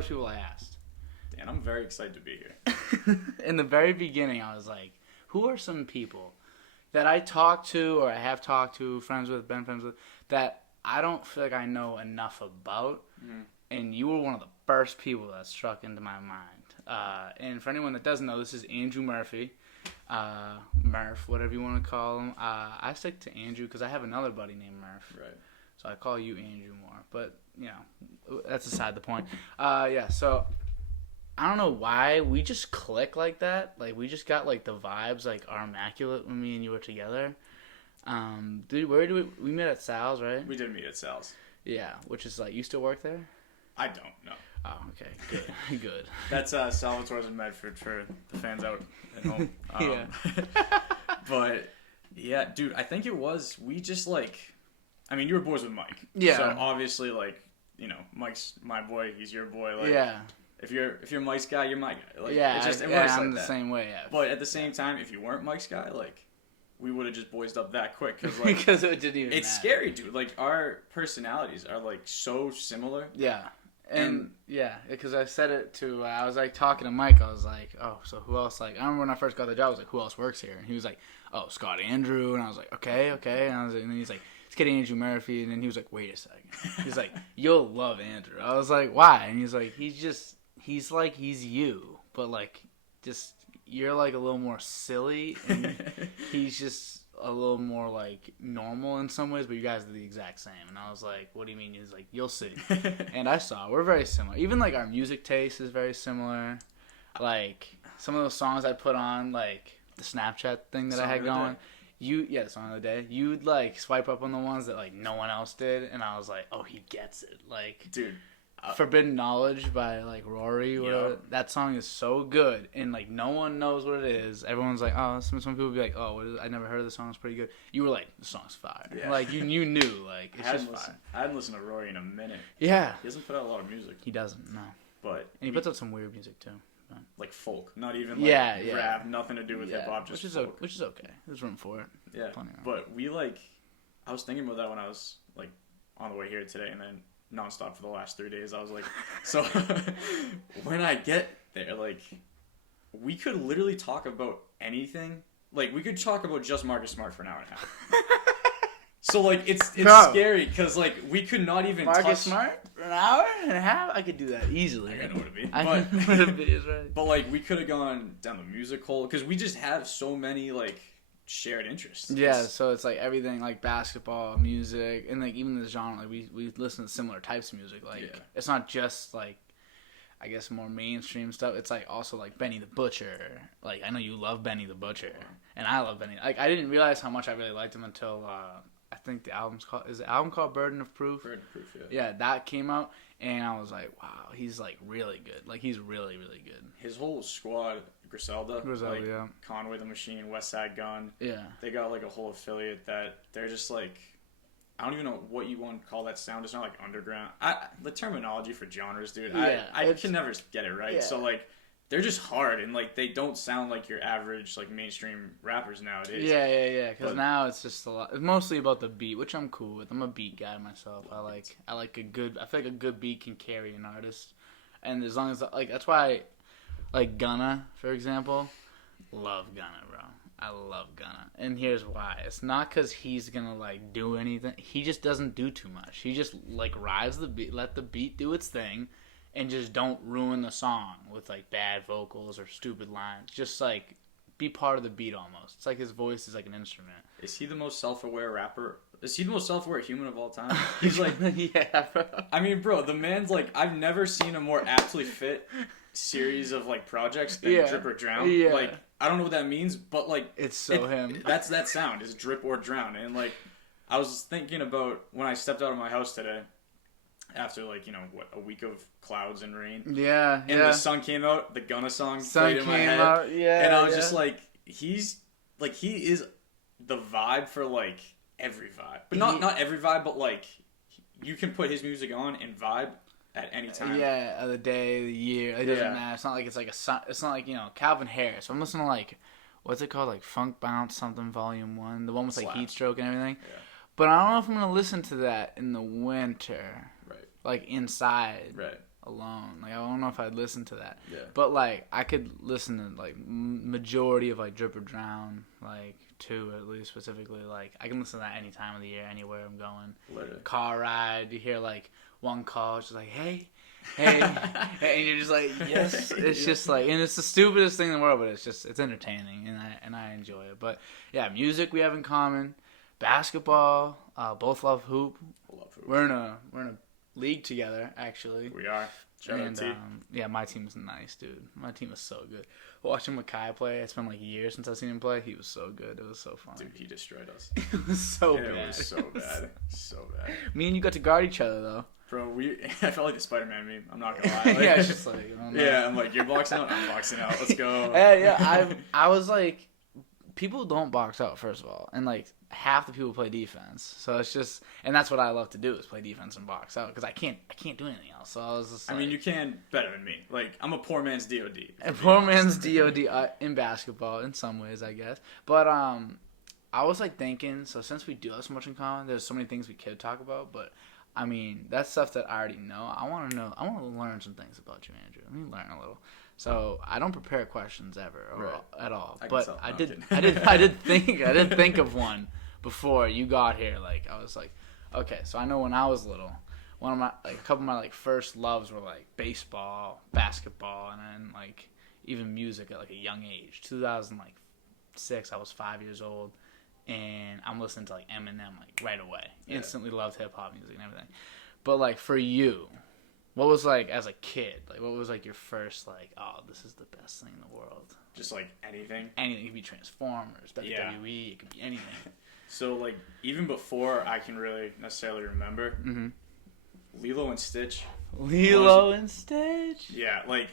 first people I asked. Dan, I'm very excited to be here. In the very beginning, I was like, who are some people that I talk to or I have talked to, been friends with, that I don't feel like I know enough about? Mm-hmm. And you were one of the first people that struck into my mind. And for anyone that doesn't know, this is Andrew Murphy. Murph, whatever you want to call him. I stick to Andrew because I have another buddy named Murph. Right. So I call you Andrew more. But, you know, that's aside the point. Yeah, so I don't know why we just click like that. Like, we just got, like, the vibes, like, are immaculate when me and you were together. Dude, where do we met at Sal's, right? We did meet at Sal's. Yeah, which is, like, you still work there? I don't know. Oh, okay. Good. Good. That's Salvatore's in Medford for the fans out at home. Yeah. But, yeah, dude, I think it was, we just, like, I mean, you were boys with Mike. Yeah. So, obviously, like, you know, Mike's my boy, he's your boy. Like, yeah. If you're Mike's guy, you're my guy. Like, yeah, it works I'm like the that. same way, yeah. But at the same time, if you weren't Mike's guy, like, we would have just boysed up that quick. Cause, like, because it didn't even it's matter. Scary, dude. Like, our personalities are, like, so similar. Yeah. And yeah, because I said it to, I was like talking to Mike, I was like, oh, so who else, like, I remember when I first got the job, I was like, who else works here? And he was like, oh, Scott Andrew, and I was like, okay, and I was like, and then he's like, it's getting Andrew Murphy, and then he was like, wait a second, he's like, you'll love Andrew. I was like, why? And he's like, he's like, he's you, but like, just, you're like a little more silly, and he's just a little more like normal in some ways, but you guys are the exact same. And I was like, what do you mean? He's like, you'll see. And I saw we're very similar. Even like our music taste is very similar. Like some of those songs I put on, like the Snapchat thing that I had going, the song of the day, you'd like swipe up on the ones that like no one else did, and I was like, oh, he gets it. Like, dude, Forbidden Knowledge by like Rory. That song is so good, and like no one knows what it is. Everyone's like, oh, some people would be like, oh, what is it? I never heard of the song. It's pretty good. You were like, the song's fire. Yeah. Like you knew like it's just fire. I hadn't listened to Rory in a minute. Yeah, he doesn't put out a lot of music. He doesn't, no. But and he puts out some weird music too. Like folk, not even like rap, nothing to do with hip hop, just folk. Which is okay. There's room for it. Yeah, but we like, I was thinking about that when I was like on the way here today, and then nonstop for the last 3 days. I was like, so when I get there, like, we could literally talk about anything. Like, we could talk about just Marcus Smart for an hour and a half. So, like, it's scary because, like, we could not even Marcus Smart for an hour and a half? I could do that easily. I know what it be. I know what it be, is right. But, like, we could have gone down the music hole because we just have so many, like, shared interests. Yeah, so it's like everything, like basketball, music, and like even the genre, like we listen to similar types of music. Like it's not just like, I guess, more mainstream stuff. It's like also like Benny the Butcher. Like I know you love Benny the Butcher, and I love Benny. Like I didn't realize how much I really liked him until I think the album called Burden of Proof. Burden of Proof, yeah. Yeah, that came out, and I was like, wow, he's like really good. Like he's really, really good. His whole squad, Griselda, like yeah. Conway the Machine, West Side Gun. Yeah. They got like a whole affiliate that they're just like, I don't even know what you want to call that sound. It's not like underground. The terminology for genres, dude. Yeah, I can never get it right. Yeah. So like, they're just hard and like they don't sound like your average like mainstream rappers nowadays. Yeah. Because now it's just a lot. It's mostly about the beat, which I'm cool with. I'm a beat guy myself. I like a good. I feel like a good beat can carry an artist, and as long as like that's why, like Gunna, for example, love Gunna, bro. I love Gunna, and here's why. It's not because he's gonna like do anything. He just doesn't do too much. He just like rides the beat, let the beat do its thing. And just don't ruin the song with, like, bad vocals or stupid lines. Just, like, be part of the beat almost. It's like his voice is like an instrument. Is he the most self-aware rapper? Is he the most self-aware human of all time? He's like... yeah, bro. I mean, bro, the man's, like... I've never seen a more aptly fit series of, like, projects than Drip or Drown. Yeah. Like, I don't know what that means, but, like... It's so him. That's that sound, is Drip or Drown. And, like, I was thinking about when I stepped out of my house today... After, like, you know, a week of clouds and rain. Yeah, and the sun came out, the Gunna song played in my head. And I was just like, he is the vibe for, like, every vibe. But not every vibe, but, like, you can put his music on and vibe at any time. Yeah, the day, the year. It doesn't matter. It's not like it's not like, you know, Calvin Harris. I'm listening to, like, what's it called? Like, Funk Bounce something, Volume 1. The one with, like, Heat Stroke and everything. Yeah. But I don't know if I'm going to listen to that in the winter. Right. Like, inside. Right. alone. Like I don't know if I'd listen to that. Yeah. But like I could listen to like majority of like Drip or Drown, like 2 at least specifically. Like I can listen to that any time of the year, anywhere I'm going. Literally. Car ride, you hear like one call, it's just like hey, and you're just like yes. It's just like, and it's the stupidest thing in the world, but it's entertaining, and I enjoy it. But yeah, music we have in common, basketball, both love hoop. Love hoop. We're in a league together actually. We are. Shout out T. Yeah, my team's nice, dude. My team is so good. Watching Makai play, it's been like years since I've seen him play. He was so good. It was so fun. Dude, he destroyed us. It was so bad. It was so bad. So bad. Me and you got to guard each other though. Bro, I felt like the Spider-Man meme. I'm not gonna lie. Like, Yeah, it's just like, oh, no. yeah, I'm like, you're boxing out, I'm boxing out. Let's go. Yeah. I was like, people don't box out first of all, and like half the people play defense. So it's just, and that's what I love to do is play defense and box out because I can't do anything else. So I was just. I mean, you can better than me. Like, I'm a poor man's DOD. A poor man's DOD in basketball in some ways, I guess. But I was like thinking, so since we do have so much in common, there's so many things we could talk about, but. I mean, that's stuff that I already know. I want to learn some things about you, Andrew. Let me learn a little. So I don't prepare questions ever at all. But I did think of one before you got here. Like I was like, okay, so I know when I was little, one of my a couple of my like first loves were like baseball, basketball, and then like even music at like a young age. 2006, I was 5 years old. And I'm listening to like Eminem like right away. Yeah. Instantly loved hip hop music and everything. But like for you, what was like as a kid? Like what was like your first like, oh, this is the best thing in the world? Just like anything. Anything. It could be Transformers, WWE. It could be anything. So like even before I can really necessarily remember, Lilo and Stitch. Lilo and Stitch. Yeah, like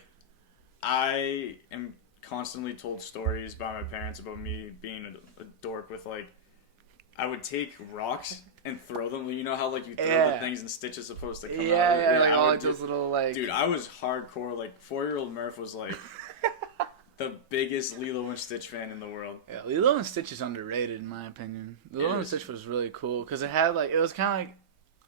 I am constantly told stories by my parents about me being a dork with like I would take rocks and throw them. You know how like you throw the things and Stitch is supposed to come out. Yeah, like all like those little like. Dude, I was hardcore. Like 4-year-old Murph was like the biggest Lilo and Stitch fan in the world. Yeah, Lilo and Stitch is underrated in my opinion. Lilo and Stitch was really cool because it was kind of like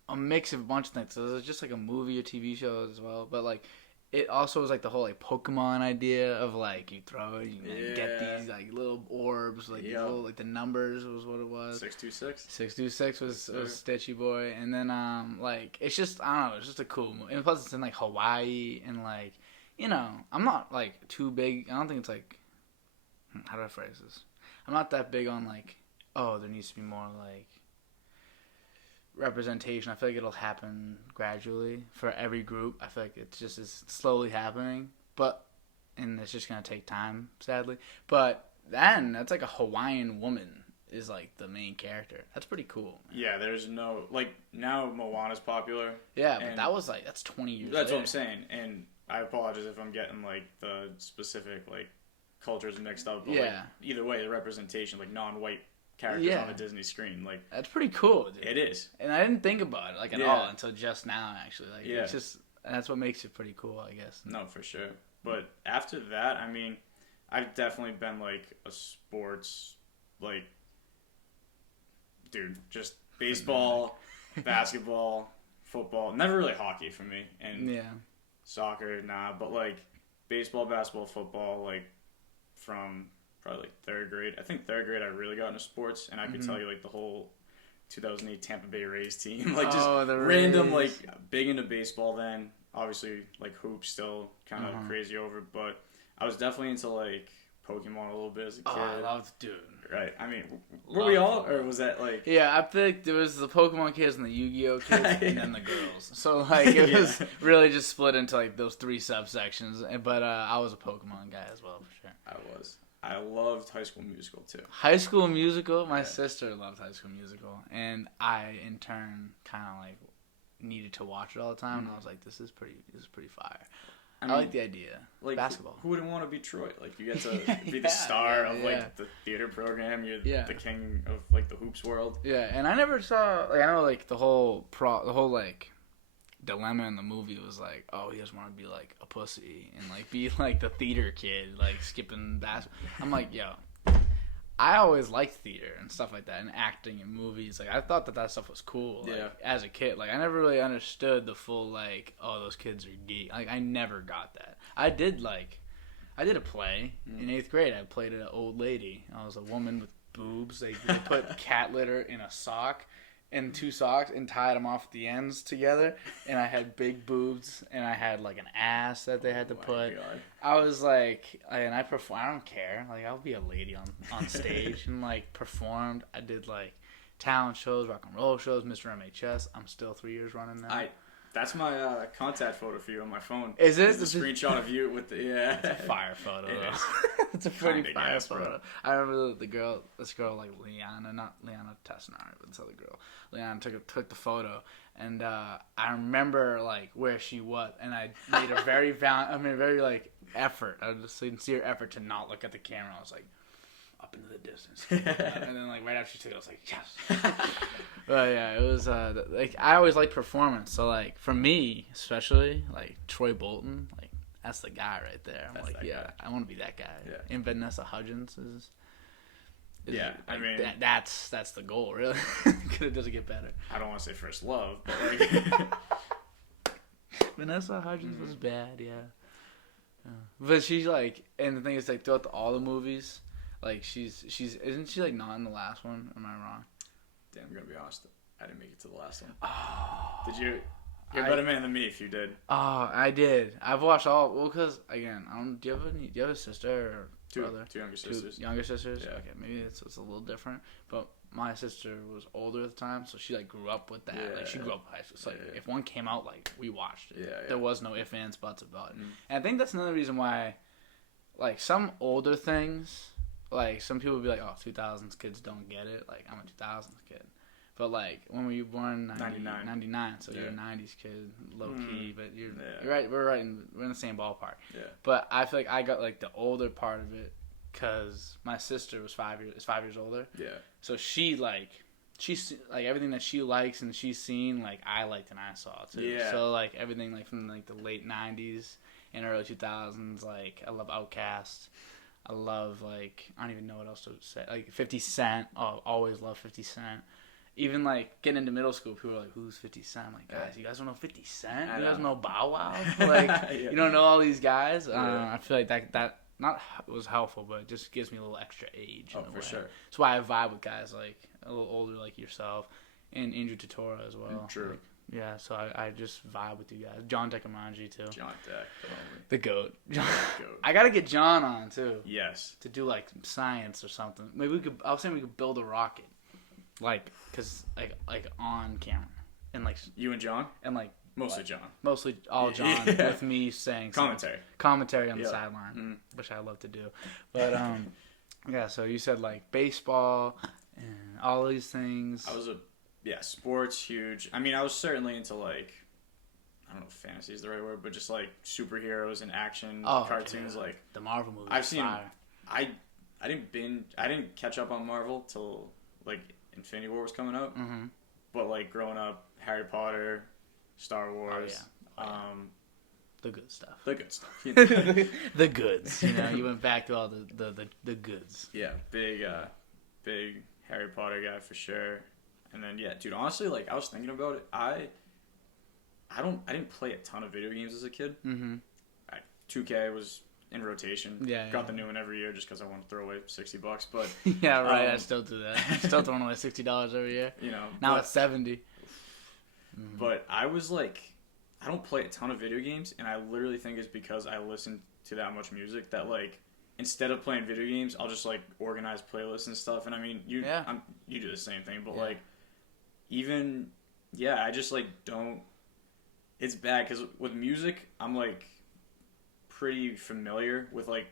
a mix of a bunch of things. So it was just like a movie or TV show as well, but like. It also was like the whole like Pokemon idea of like you throw it, you like, get these like little orbs, like these little, like the numbers was what it was. 626. 626 was Stitchy Boy, and then like it's just I don't know, it's just a cool movie. And plus it's in like Hawaii and like I'm not like too big. I don't think it's like how do I phrase this? I'm not that big on like there needs to be more like. Representation. I feel like it'll happen gradually for every group. I feel like it's just is slowly happening, and it's just gonna take time, sadly. But then that's like a Hawaiian woman is like the main character. That's pretty cool. Man. Yeah, there's no like now Moana's popular. Yeah, but that's 20 years. That's what I'm saying, and I apologize if I'm getting like the specific like cultures mixed up. But, like, either way, the representation like non-white. Characters on a Disney screen, like that's pretty cool, dude. It is, and I didn't think about it like at all until just now. Actually, like it's just that's what makes it pretty cool, I guess. No, for sure. But after that, I mean, I've definitely been like a sports, like, dude, just baseball, basketball, football. Never really hockey for me, and soccer, nah. But like baseball, basketball, football, like from. Probably like third grade. I think third grade I really got into sports, and I could tell you like the whole 2008 Tampa Bay Rays team, like just random like big into baseball. Then obviously like hoops still kind of crazy over, but I was definitely into like Pokemon a little bit as a kid. Oh, I loved, dude. Right. I mean, were we all, or was that like? Yeah, I think there was the Pokemon kids and the Yu-Gi-Oh kids, and then the girls. So like it was really just split into like those 3 subsections. But I was a Pokemon guy as well for sure. I loved High School Musical too. High School Musical? My sister loved High School Musical. And I, in turn, kind of like needed to watch it all the time. And I was like, this is pretty fire. I like the idea. Like basketball. Who wouldn't want to be Troy? Like you get to be the star of like the theater program. You're the king of like the hoops world. Yeah, and I never saw like I know like the whole like dilemma in the movie was like, oh, he just want to be like a pussy and like be like the theater kid, like skipping basketball. I'm like, yo, I always liked theater and stuff like that, and acting and movies. Like I thought that stuff was cool. Like, as a kid, like I never really understood the full like, oh, those kids are geek. Like I never got that. I did a play in 8th grade. I played an old lady. I was a woman with boobs. They put cat litter in a sock, in 2 socks, and tied them off at the ends together. And I had big boobs, and I had like an ass that they had to put. God. I was like, and I perform. I don't care. Like I'll be a lady on stage and like performed. I did like talent shows, rock and roll shows, Mr. MHS. I'm still 3 years running now. That's my contact photo for you on my phone. Is it? It's a screenshot of you with the It's a fire photo. It's a pretty fire photo. Bro. I remember this girl like Leanna, not Leanna Tessenari, but this other girl. Leanna took the photo, and I remember like where she was, and I made a very very like effort, a sincere effort to not look at the camera. I was like, up into the distance. And then like right after she took it, I was like, yes. But yeah, it was like I always liked performance. So like for me, especially like Troy Bolton, like that's the guy right there. I'm like, yeah, guy. I want to be that guy. Yeah. And Vanessa Hudgens is yeah, like, I mean that's the goal, really. Because it doesn't get better. I don't want to say first love, but like Vanessa Hudgens was bad, yeah. But she's like, and the thing is like throughout all the movies. Like she's isn't she like not in the last one? Am I wrong? Damn, I'm gonna be honest. I didn't make it to the last one. Oh, did you? You're a better man than me if you did. Oh, I did. I've watched all. Well, because again, I don't. Do you have a sister or brother? Two younger sisters. 2 younger sisters. Yeah. Okay, maybe it's a little different. But my sister was older at the time, so she like grew up with that. Yeah. Like she grew up with high school. So like if one came out, like we watched it. Yeah. There was no ifs, ands, buts about it. And I think that's another reason why, like some older things. Like, some people would be like, oh, 2000s kids don't get it. Like, I'm a 2000s kid. But, like, when were you born? 99. So you're a 90s kid, low-key. But you're right. We're in the same ballpark. Yeah. But I feel like I got, like, the older part of it because my sister was 5 years older. Yeah. So she's, like, everything that she likes and she's seen, like, I liked and I saw, too. Yeah. So, like, everything, like, from, like, the late 90s and early 2000s, like, I love Outkast. I love, like, I don't even know what else to say. Like, 50 Cent. Oh, always love 50 Cent. Even, like, getting into middle school, people are like, who's 50 Cent? I'm like, guys, you guys don't know 50 Cent? You guys don't know Bow Wow? Like, you don't know all these guys? I feel like that not was helpful, but it just gives me a little extra age. Oh, for sure. That's why I vibe with guys, like, a little older like yourself. And Andrew Totora as well. True. Like, yeah, so I just vibe with you guys. John Decamangi, too. John Deck. The GOAT. I got to get John on, too. Yes. To do, like, science or something. Maybe I was saying we could build a rocket. Like, because, like on camera. And, like... You and John? And, like... Mostly John. Mostly all John with me saying... Commentary on the sideline, which I love to do. But, yeah, so you said, like, baseball and all these things. Yeah, sports, huge. I mean, I was certainly into, like, I don't know if fantasy is the right word, but just, like, superheroes and action cartoons. Okay. Like, the Marvel movies. I've seen, I didn't catch up on Marvel till, like, Infinity War was coming out. Mm-hmm. But, like, growing up, Harry Potter, Star Wars. Oh, yeah. The good stuff. The good stuff. You know? The goods. You know, you went back to all the goods. Yeah, big Harry Potter guy for sure. And then, yeah, dude, honestly, like, I was thinking about it. I didn't play a ton of video games as a kid. Mm-hmm. 2K was in rotation. Yeah. Got the new one every year just because I wanted to throw away $60. But yeah, right. I still do that. I'm still throwing away $60 every year. You know. Now it's $70. But I was like, I don't play a ton of video games, and I literally think it's because I listen to that much music that, like, instead of playing video games, I'll just, like, organize playlists and stuff. And I mean, you do the same thing, but like. Even, I just, like, don't... It's bad, because with music, I'm, like, pretty familiar with, like...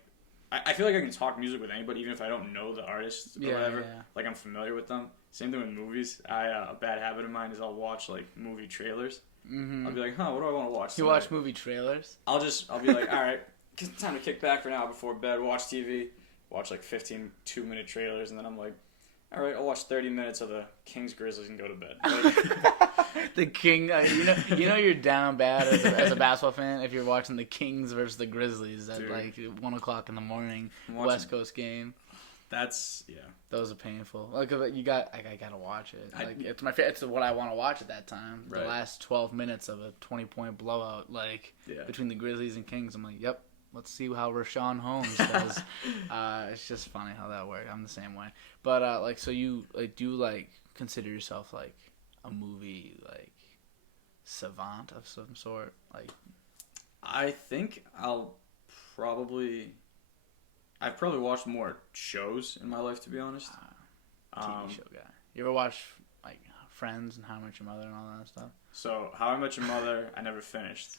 I feel like I can talk music with anybody, even if I don't know the artist or whatever. Yeah. Like, I'm familiar with them. Same thing with movies. A bad habit of mine is I'll watch, like, movie trailers. Mm-hmm. I'll be like, what do I want to watch tonight? You watch movie trailers? I'll be like, all right, time to kick back for now before bed, watch TV, watch, like, 15 2-minute trailers, and then I'm like... All right, I'll watch 30 minutes of the Kings Grizzlies and go to bed. Like, the King, you know you're down bad as a basketball fan if you're watching the Kings versus the Grizzlies at like 1:00 in the morning, West Coast game. That's Those are painful. Like you got, I gotta watch it. Like it's my it's what I want to watch at that time. Right. The last 12 minutes of a 20-point blowout, like between the Grizzlies and Kings. I'm like, yep. Let's see how Rashawn Holmes does. It's just funny how that worked. I'm the same way. But like, so you like do like consider yourself like a movie like savant of some sort? Like, I think I've probably watched more shows in my life, to be honest. TV show guy. You ever watch like Friends and How I Met Your Mother and all that stuff? So How I Met Your Mother, I never finished.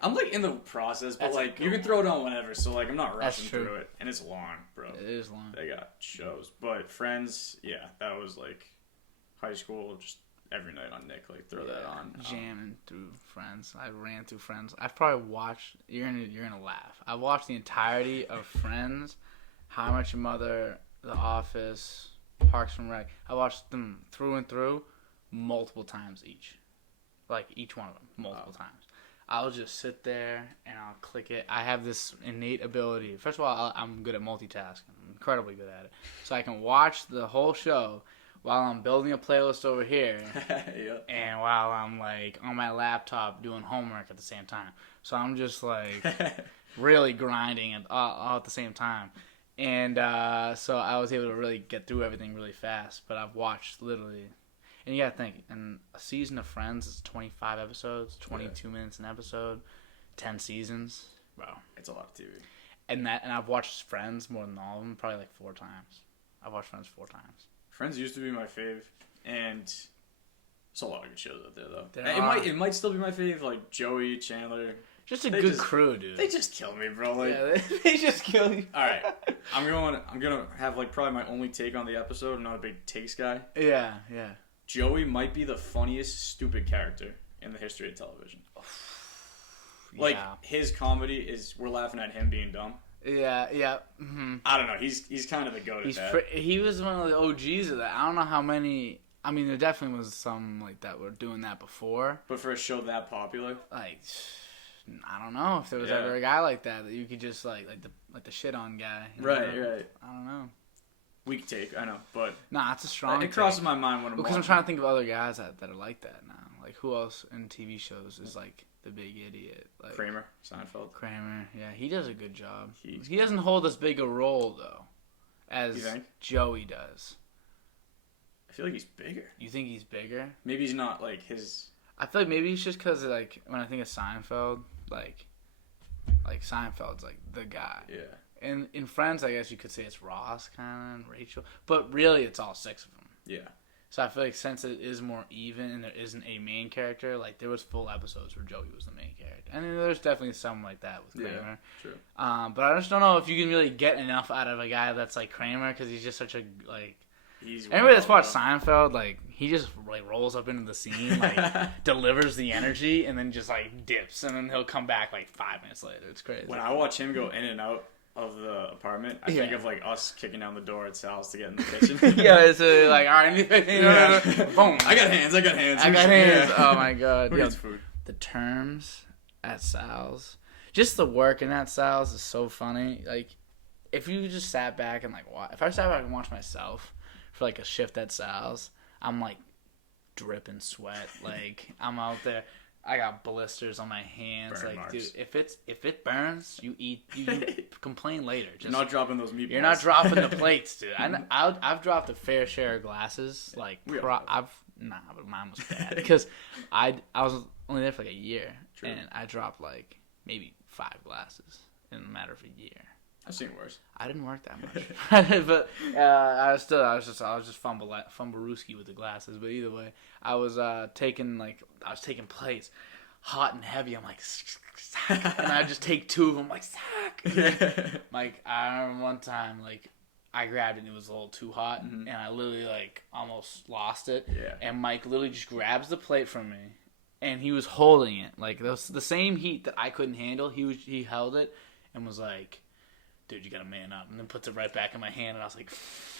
I'm like in the process, but That's like you can throw it on whenever, so like I'm not rushing true. through it, and it's long, bro. It is long. They got shows, but Friends, yeah, that was like high school, just every night on Nick, like throw that on, jamming through Friends. I ran through Friends. I've probably watched. You're gonna laugh. I've watched the entirety of Friends, How I Met Your Mother, The Office, Parks and Rec. I watched them through and through, multiple times each, like each one of them, multiple times. I'll just sit there and I'll click it. I have this innate ability. First of all, I'm good at multitasking. I'm incredibly good at it. So I can watch the whole show while I'm building a playlist over here, and while I'm like on my laptop doing homework at the same time. So I'm just like really grinding it all at the same time. And so I was able to really get through everything really fast. But I've watched literally. And you gotta think, and a season of Friends is 25 episodes, 22 minutes an episode, 10 seasons. Wow, it's a lot of TV. And I've watched Friends more than all of them, probably like 4 times. I've watched Friends 4 times. Friends used to be my fave, and there's a lot of good shows out there though. It might still be my fave, like Joey, Chandler. Just a good crew, dude. They just kill me, bro. Like, yeah, they just kill you. All right, I'm gonna have like probably my only take on the episode. I'm not a big takes guy. Yeah. Joey might be the funniest stupid character in the history of television. Like his comedy is we're laughing at him being dumb. Yeah. Mm-hmm. I don't know. He's kind of the goat at that. He was one of the OGs of that. I don't know how many. I mean, there definitely was some like that were doing that before. But for a show that popular, like I don't know if there was ever a guy like that you could just like the shit on guy. Right. I don't know. Weak take, I know, but nah, it's a strong. It crosses my mind when I'm because watching. I'm trying to think of other guys that are like that now. Like who else in TV shows is like the big idiot? Like Kramer, Seinfeld. Kramer, yeah, he does a good job. He doesn't hold as big a role though, as Joey does. I feel like he's bigger. You think he's bigger? Maybe he's not like his. I feel like maybe it's just because like when I think of Seinfeld, like Seinfeld's like the guy. Yeah. And in Friends, I guess you could say it's Ross, kind of, and Rachel. But really, it's all 6 of them. Yeah. So I feel like since it is more even and there isn't a main character, like there was full episodes where Joey was the main character. I mean, there's definitely some like that with Kramer. Yeah, true. But I just don't know if you can really get enough out of a guy that's like Kramer because he's just such a, like... Anybody that's watched Seinfeld, like, he just, like, rolls up into the scene, like, delivers the energy, and then just, like, dips, and then he'll come back, like, 5 minutes later. It's crazy. When I watch him go in and out of the apartment, I think of like us kicking down the door at Sal's to get in the kitchen. Yeah, it's like, all right, boom. I got hands. Yeah. Oh my god. Who needs food? The terms at Sal's, just the work in at Sal's is so funny. Like, if you just sat back and like watch, if I sat back and watched myself for like a shift at Sal's, I'm like dripping sweat. Like I'm out there. I got blisters on my hands. Burn like, marks. dude, if it burns, you complain later. Just, you're not dropping those meatballs. You're not dropping the plates, dude. I've dropped a fair share of glasses. Like, but mine was bad because I was only there for like a year, and I dropped like maybe 5 glasses in a matter of a year. I've seen worse. I didn't work that much, but I was just fumblerooski with the glasses. But either way, I was taking plates, hot and heavy. I'm like, and I just take 2 of them, like, sack. Like I remember one time, like I grabbed it and it was a little too hot, and I literally like almost lost it. Yeah. And Mike literally just grabs the plate from me, and he was holding it like the same heat that I couldn't handle. He held it and was like, dude, you gotta man up. And then puts it right back in my hand, and I was like,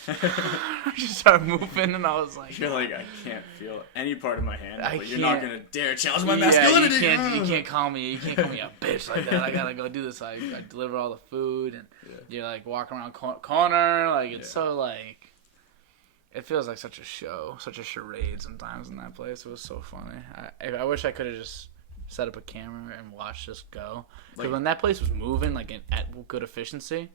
I just started moving, and I was like, you're like, I can't feel any part of my hand, but you're can't. not gonna dare challenge my masculinity. You can't call me a bitch like that. I gotta go do this. I deliver all the food, and you're like walking around corner, like it's so like. It feels like such a show, such a charade sometimes in that place. It was so funny. I wish I could have just set up a camera and watched this go. Because when that place was moving, like at good efficiency,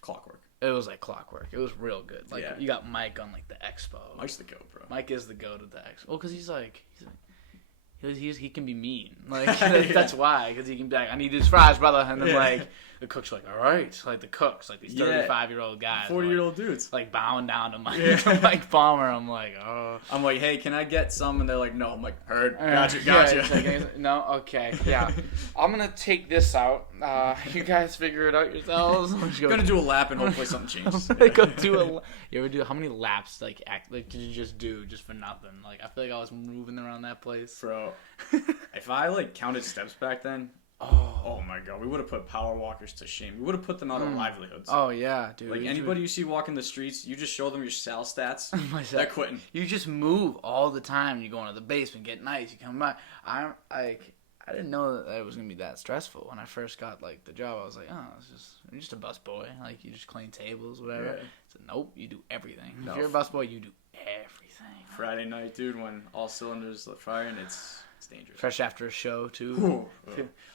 clockwork. It was like clockwork. It was real good. Like you got Mike on like the expo. Mike's the goat, bro. Mike is the goat of the expo. Well, because he can be mean. Like that's why. Because he can be like, I need these fries, brother, and then like. The cook's like, all right. Like the cooks, like these 35-year-old guys, 40-year-old dudes, like bowing down to Mike Palmer. I'm like, oh. I'm like, hey, can I get some? And they're like, no. I'm like, heard, gotcha. Like, no, okay, yeah. I'm gonna take this out. You guys figure it out yourselves. I'm gonna do a lap and hopefully something changes. You ever do how many laps like did you just do just for nothing? Like I feel like I was moving around that place, bro. If I like counted steps back then. Oh my god, we would have put power walkers to shame. We would have put them out of livelihoods. Oh yeah, dude. Like anybody you see walking the streets, you just show them your sal stats. They're quitting. You just move all the time. You go into the basement, get nice. You come by. I didn't know that it was gonna be that stressful when I first got like the job. I was like, oh, I'm just a busboy. Like you just clean tables, whatever. Yeah. So nope, you do everything. No. If you're a busboy, you do everything. Friday night, dude, when all cylinders are firing, it's dangerous. Fresh after a show too.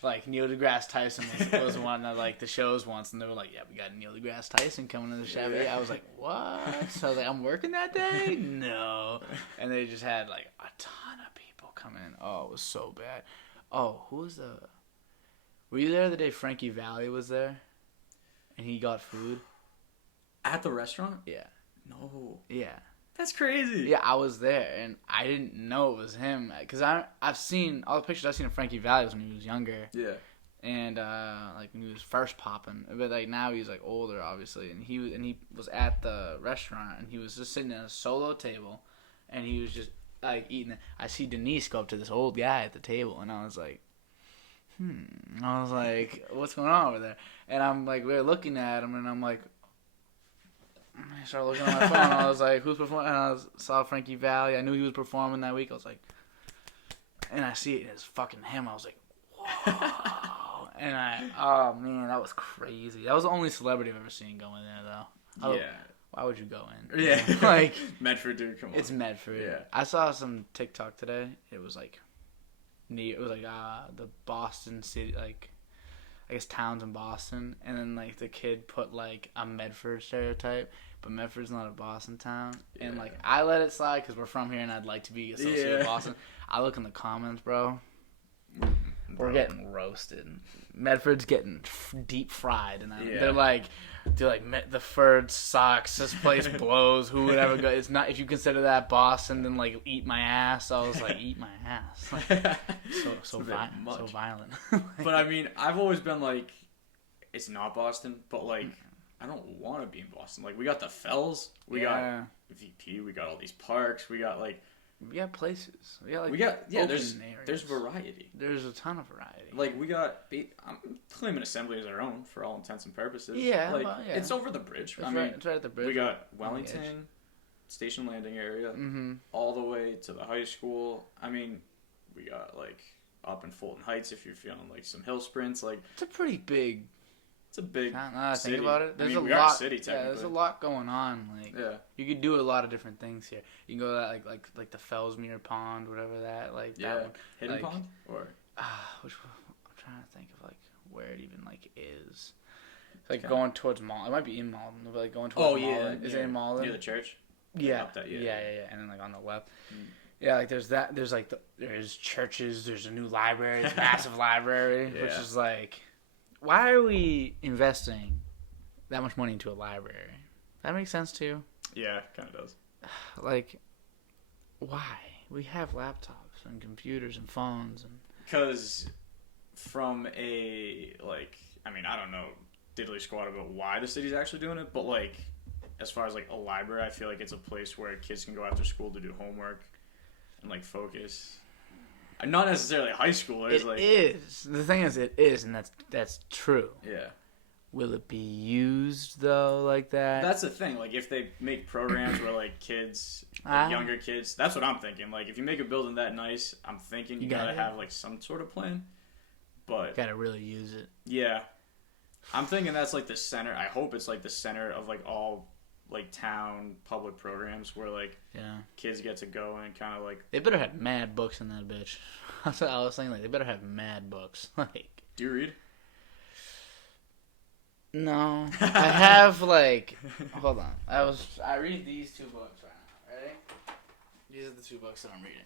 Like Neil deGrasse Tyson was one of like the shows once, and they were like, "Yeah, we got Neil deGrasse Tyson coming to the Chevy." Yeah. I was like, "What?" So I was like, "I'm working that day." No, and they just had like a ton of people come in. Oh, it was so bad. Oh, who was the? Were you there the day Frankie Valli was there, and he got food at the restaurant? Yeah. No. Yeah. That's crazy. Yeah, I was there, and I didn't know it was him. Because I've seen, all the pictures I've seen of Frankie Valli was when he was younger. Yeah. And, like, when he was first popping. But, like, now he's, like, older, obviously. And he was at the restaurant, and he was just sitting at a solo table, and he was just, like, eating it. I see Denise go up to this old guy at the table, and I was like, I was like, what's going on over there? And I'm, like, we were looking at him, and I'm like, I started looking at my phone. I was like, "Who's performing?" And I saw Frankie Valli. I knew he was performing that week. I was like, and I see it. It's fucking him. I was like, "Whoa!" And oh man, that was crazy. That was the only celebrity I've ever seen go in there, though. Yeah. Why would you go in? Yeah. Like Medford, dude. Come on. It's Medford. Yeah. I saw some TikTok today. It was like the Boston city, like. I guess towns in Boston, and then like the kid put like a Medford stereotype, but Medford's not a Boston town, and like I let it slide because we're from here and I'd like to be associated with Boston. I look in the comments, bro. We're getting roasted. Medford's getting deep fried, and they're like, the Ford sucks. This place blows. Who would ever go? It's not. If you consider that Boston, then like eat my ass. I was like, eat my ass. So violent. But I mean, I've always been like, it's not Boston, but like, I don't want to be in Boston. Like, we got the Fells, we got VP, we got all these parks, we got like. We got places. There's variety. There's a ton of variety. Like we got, I'm claiming Assembly as our own for all intents and purposes. Yeah, like it's over the bridge. It's right at the bridge. We got Wellington, Station Landing area, all the way to the high school. I mean, we got like up in Fulton Heights if you're feeling like some hill sprints. Like it's a pretty big. It's a big city. Think about it. There's a lot. A city, technically. Yeah, there's a lot going on. Like, you could do a lot of different things here. You can go to like the Fellsmere Pond, whatever that. Like that one. Hidden Pond or I'm trying to think of like where it even like is. It's like going towards Malden. It might be in Malden, but like going towards Malden. Is it in Malden? Near the church. Yeah. And then like on the left. Yeah, like there's that. There's like there's churches. There's a new library. It's a massive library, which is like. Why are we investing that much money into a library? That makes sense to you? Yeah, kind of does. Like, why? We have laptops and computers and phones. Because from a, like, I mean, I don't know diddly squat about why the city's actually doing it, but, like, as far as, like, a library, I feel like it's a place where kids can go after school to do homework and, like, focus. Not necessarily high schoolers. It is. The thing is, it is, and that's true. Yeah. Will it be used though like that? That's the thing. Like, if they make programs where like kids, like younger kids, that's what I'm thinking. Like, if you make a building that nice, I'm thinking you gotta have like some sort of plan. But gotta really use it. Yeah, I'm thinking that's like the center. I hope it's like the center of like all like town public programs where like kids get to go and kind of like. They better have mad books in that bitch. That's what I was thinking. Like, they better have mad books. Like, do you read? No, I have like. Hold on, I read these 2 books right now. Ready? These are the 2 books that I'm reading.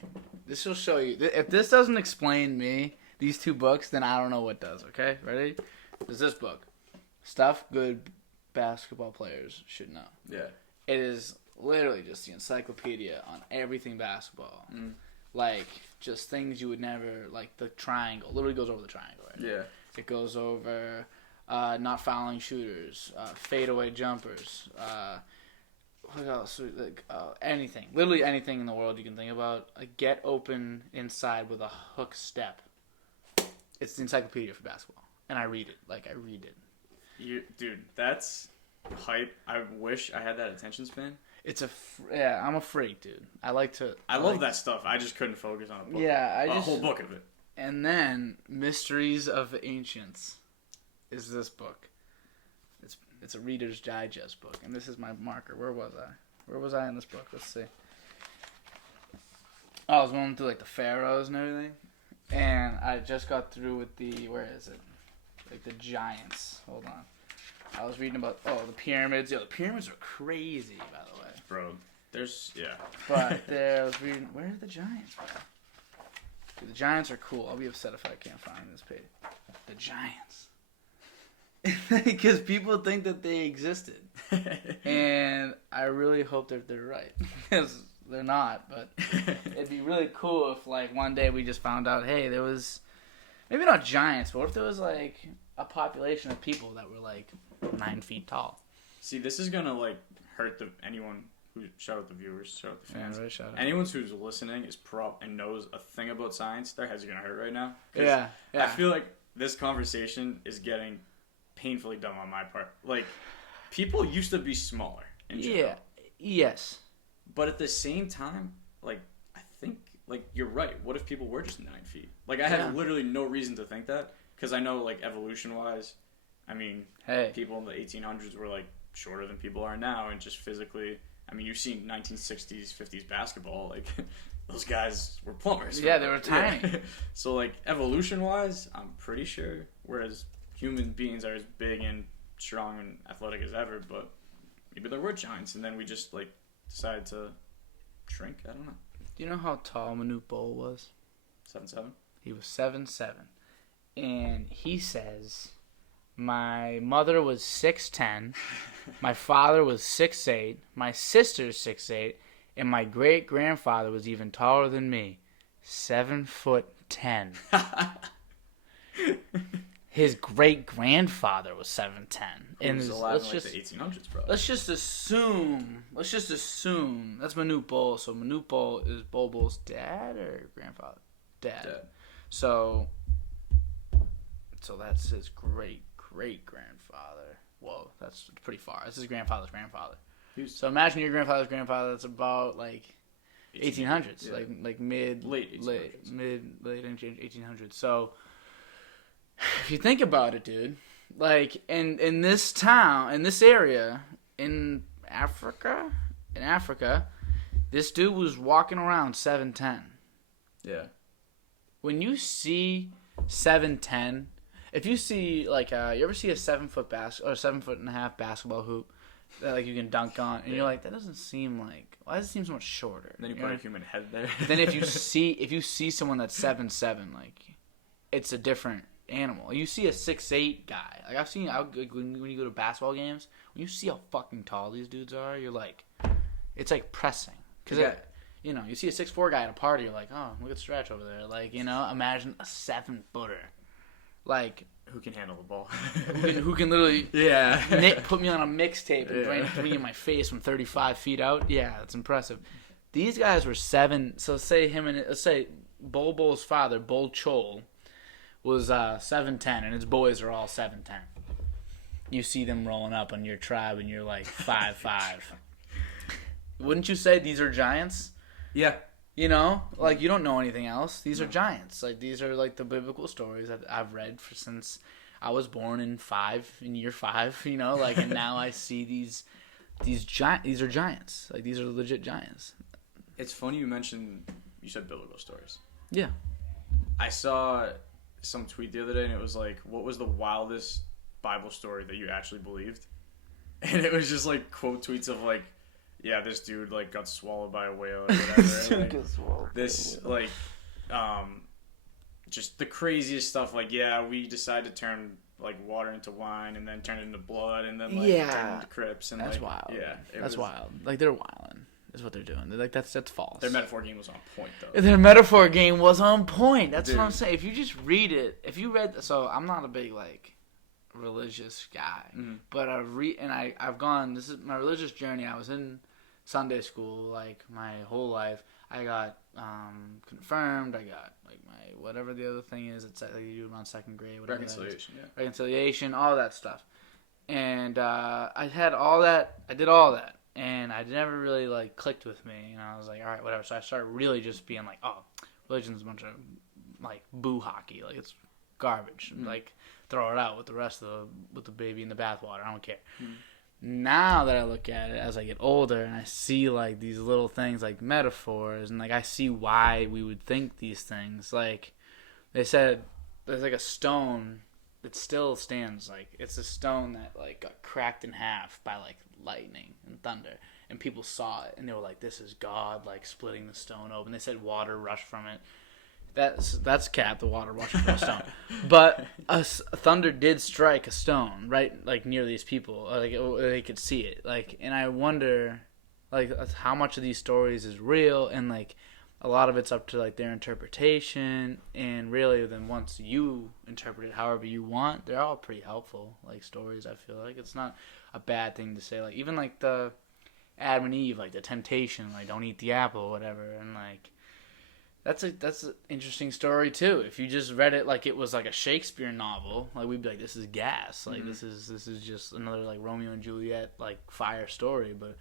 This will show you. If this doesn't explain me, these 2 books, then I don't know what does. Okay, ready? There's this book, Stuff Good Basketball Players Should Know. Yeah. It is literally just the encyclopedia on everything basketball. Like, just things you would never, like the triangle. Literally goes over the triangle, right? Yeah. It goes over not fouling shooters, fadeaway jumpers, what else? Like, anything. Literally anything in the world you can think about. Get open inside with a hook step. It's the encyclopedia for basketball. And I read it. Like, I read it. Dude, that's hype. I wish I had that attention span. I'm a freak, dude. I love that stuff. I just couldn't focus on a book. Yeah, a whole book of it. And then Mysteries of the Ancients is this book. It's a Reader's Digest book, and this is my marker. Where was I in this book? Let's see. I was going through like the pharaohs and everything, and I just got through with where is it? Like the giants. Hold on. I was reading about the pyramids. Yo, the pyramids are crazy, by the way. Bro, But I was reading. Where are the giants, bro? Dude, the giants are cool. I'll be upset if I can't find this page. The giants. Because people think that they existed. And I really hope that they're right. Because they're not. But it'd be really cool if, like, one day we just found out, hey, there was... Maybe not giants, but what if there was, like, a population of people that were, like, 9 feet tall? See, this is going to, like, hurt anyone who... Shout out the viewers. Shout out the fans. Yeah, really shout out. Anyone who's listening is and knows a thing about science, their heads are going to hurt right now. Yeah. I feel like this conversation is getting... painfully dumb on my part. Like, people used to be smaller in general. Yeah. Yes. But at the same time, like, I think, like, you're right. What if people were just 9 feet? Like, I had literally no reason to think that. Because I know, like, evolution-wise, I mean, people in the 1800s were, like, shorter than people are now. And just physically, I mean, you've seen 1960s, 50s basketball. Like, those guys were plumbers. Yeah, they were tiny. Yeah. So, like, evolution-wise, I'm pretty sure. Whereas... human beings are as big and strong and athletic as ever, but maybe there were giants, and then we just, like, decided to shrink. I don't know. Do you know how tall Manute Bol was? 7'7"? He was 7'7". And he says, my mother was 6'10", my father was 6'8", my sister's 6'8", and my great-grandfather was even taller than me, 7'10". His great-grandfather was 7'10". And was alive in, like, the 1800s, bro. Let's just assume. That's Manute Bol. So Manute Bol is Bol Bol's dad or grandfather? Dad. So that's his great-great-grandfather. Whoa, that's pretty far. That's his grandfather's grandfather. So imagine your grandfather's grandfather. That's about, like, 1800s. Yeah. Like late 1800s. So... if you think about it, dude, like, in this town, in this area, in Africa, this dude was walking around 7'10". Yeah. When you see 7'10", if you see, like, you ever see a 7'4" or 7'1/2" basketball hoop that, like, you can dunk on, and you're like, that doesn't seem like, why does it seem so much shorter? And then you put a human head there. Then if you see someone that's 7'7", like, it's a different animal. You see a 6'8" guy. Like, I've seen when you go to basketball games, when you see how fucking tall these dudes are, you're like, it's like pressing. Because, you see a 6'4" guy at a party, you're like, oh, look at Stretch over there. Like, imagine a 7-footer. Like, who can handle the ball? who can literally put me on a mixtape and drain 3 in my face from 35 feet out. Yeah, that's impressive. These guys were 7. So let's say Bol Bol's father, Bol Chol, was 7'10", and his boys are all 7'10". you see them rolling up on your tribe and you're like 5'5". Wouldn't you say these are giants? Yeah. You know, like you don't know anything else. These are giants. Like these are like the biblical stories that I've read since I was born in year 5. You know, like, and now I see these giant. These are giants. Like these are legit giants. It's funny you said biblical stories. Yeah. I saw some tweet the other day, and it was like, what was the wildest Bible story that you actually believed? And it was just like quote tweets of like, yeah, this dude like got swallowed by a whale or whatever. Just the craziest stuff. Like, yeah, we decided to turn like water into wine, and then turn it into blood, and then turn it into Crips. And that's like, wild. Yeah, that's wild. Like they're wilding. Is what they're doing. They're like that's false. Their metaphor game was on point, though. Their metaphor game was on point. That's what I'm saying. If you just read it, so I'm not a big like religious guy, but I've gone. This is my religious journey. I was in Sunday school like my whole life. I got confirmed. I got like my whatever the other thing is. It's like you do around second grade. Whatever reconciliation, all that stuff. And I had all that. I did all that. And I never really, like, clicked with me. And I was like, all right, whatever. So I started really just being like, oh, religion's a bunch of, like, boo hockey. Like, it's garbage. Like, throw it out with the baby in the bathwater. I don't care. Now that I look at it as I get older and I see, like, these little things, like, metaphors. And, like, I see why we would think these things. Like, they said there's, like, a stone that still stands. Like, it's a stone that, like, got cracked in half by, like, lightning and thunder, and people saw it and they were like, this is God like splitting the stone open. They said water rushed from it. That's cap, the water rushing from a stone. But thunder did strike a stone right like near these people, like they could see it, like, and I wonder like how much of these stories is real, and like a lot of it's up to like their interpretation, and really then once you interpret it however you want, they're all pretty helpful like stories. I feel like it's not a bad thing to say, like even like the Adam and Eve, like the temptation, like don't eat the apple or whatever, and like that's an interesting story too. If you just read it like it was like a Shakespeare novel, like we'd be like, this is gas, like this is just another like Romeo and Juliet like fire story. But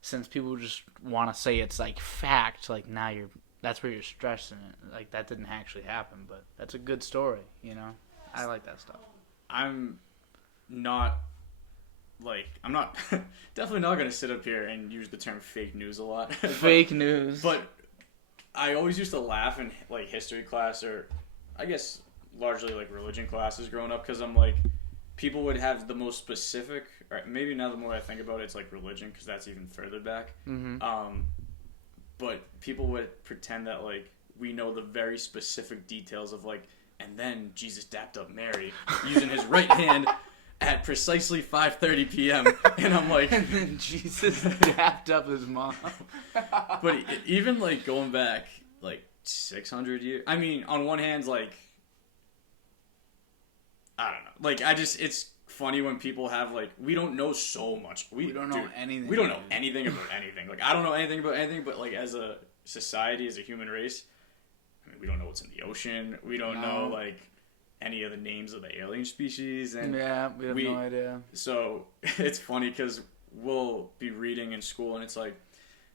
since people just want to say it's like fact, like now that's where you're stressing it, like that didn't actually happen, but that's a good story, you know. I like that stuff. I'm not definitely not going to sit up here and use the term fake news a lot. Fake news. But I always used to laugh in like history class, or I guess largely like religion classes growing up, because I'm like, people would have the most specific, or maybe now the more I think about it, it's like religion, because that's even further back. But people would pretend that like we know the very specific details of like, and then Jesus dapped up Mary using his right hand at precisely 5:30 p.m. And I'm like, and then Jesus dapped up his mom. But even like going back like 600 years, I mean, on one hand, like, I don't know, like it's funny when people have like, we don't know so much. We don't know anything. We don't know anything about anything. Like, I don't know anything about anything, but like as a society, as a human race, I mean, we don't know what's in the ocean. We don't know like any of the names of the alien species, and yeah, we have no idea. So it's funny because we'll be reading in school, and it's like,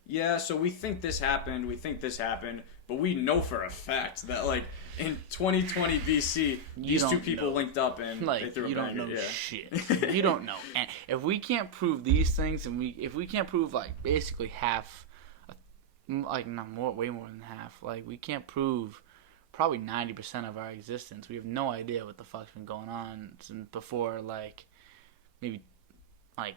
yeah, so we think this happened, but we know for a fact that like in 2020 BC, these two people linked up and like they threw you a don't bang know at, shit. You don't know. And if we can't prove these things, and if we can't prove like basically half, like not more, way more than half, like we can't prove probably 90% of our existence. We have no idea what the fuck's been going on since before, like maybe like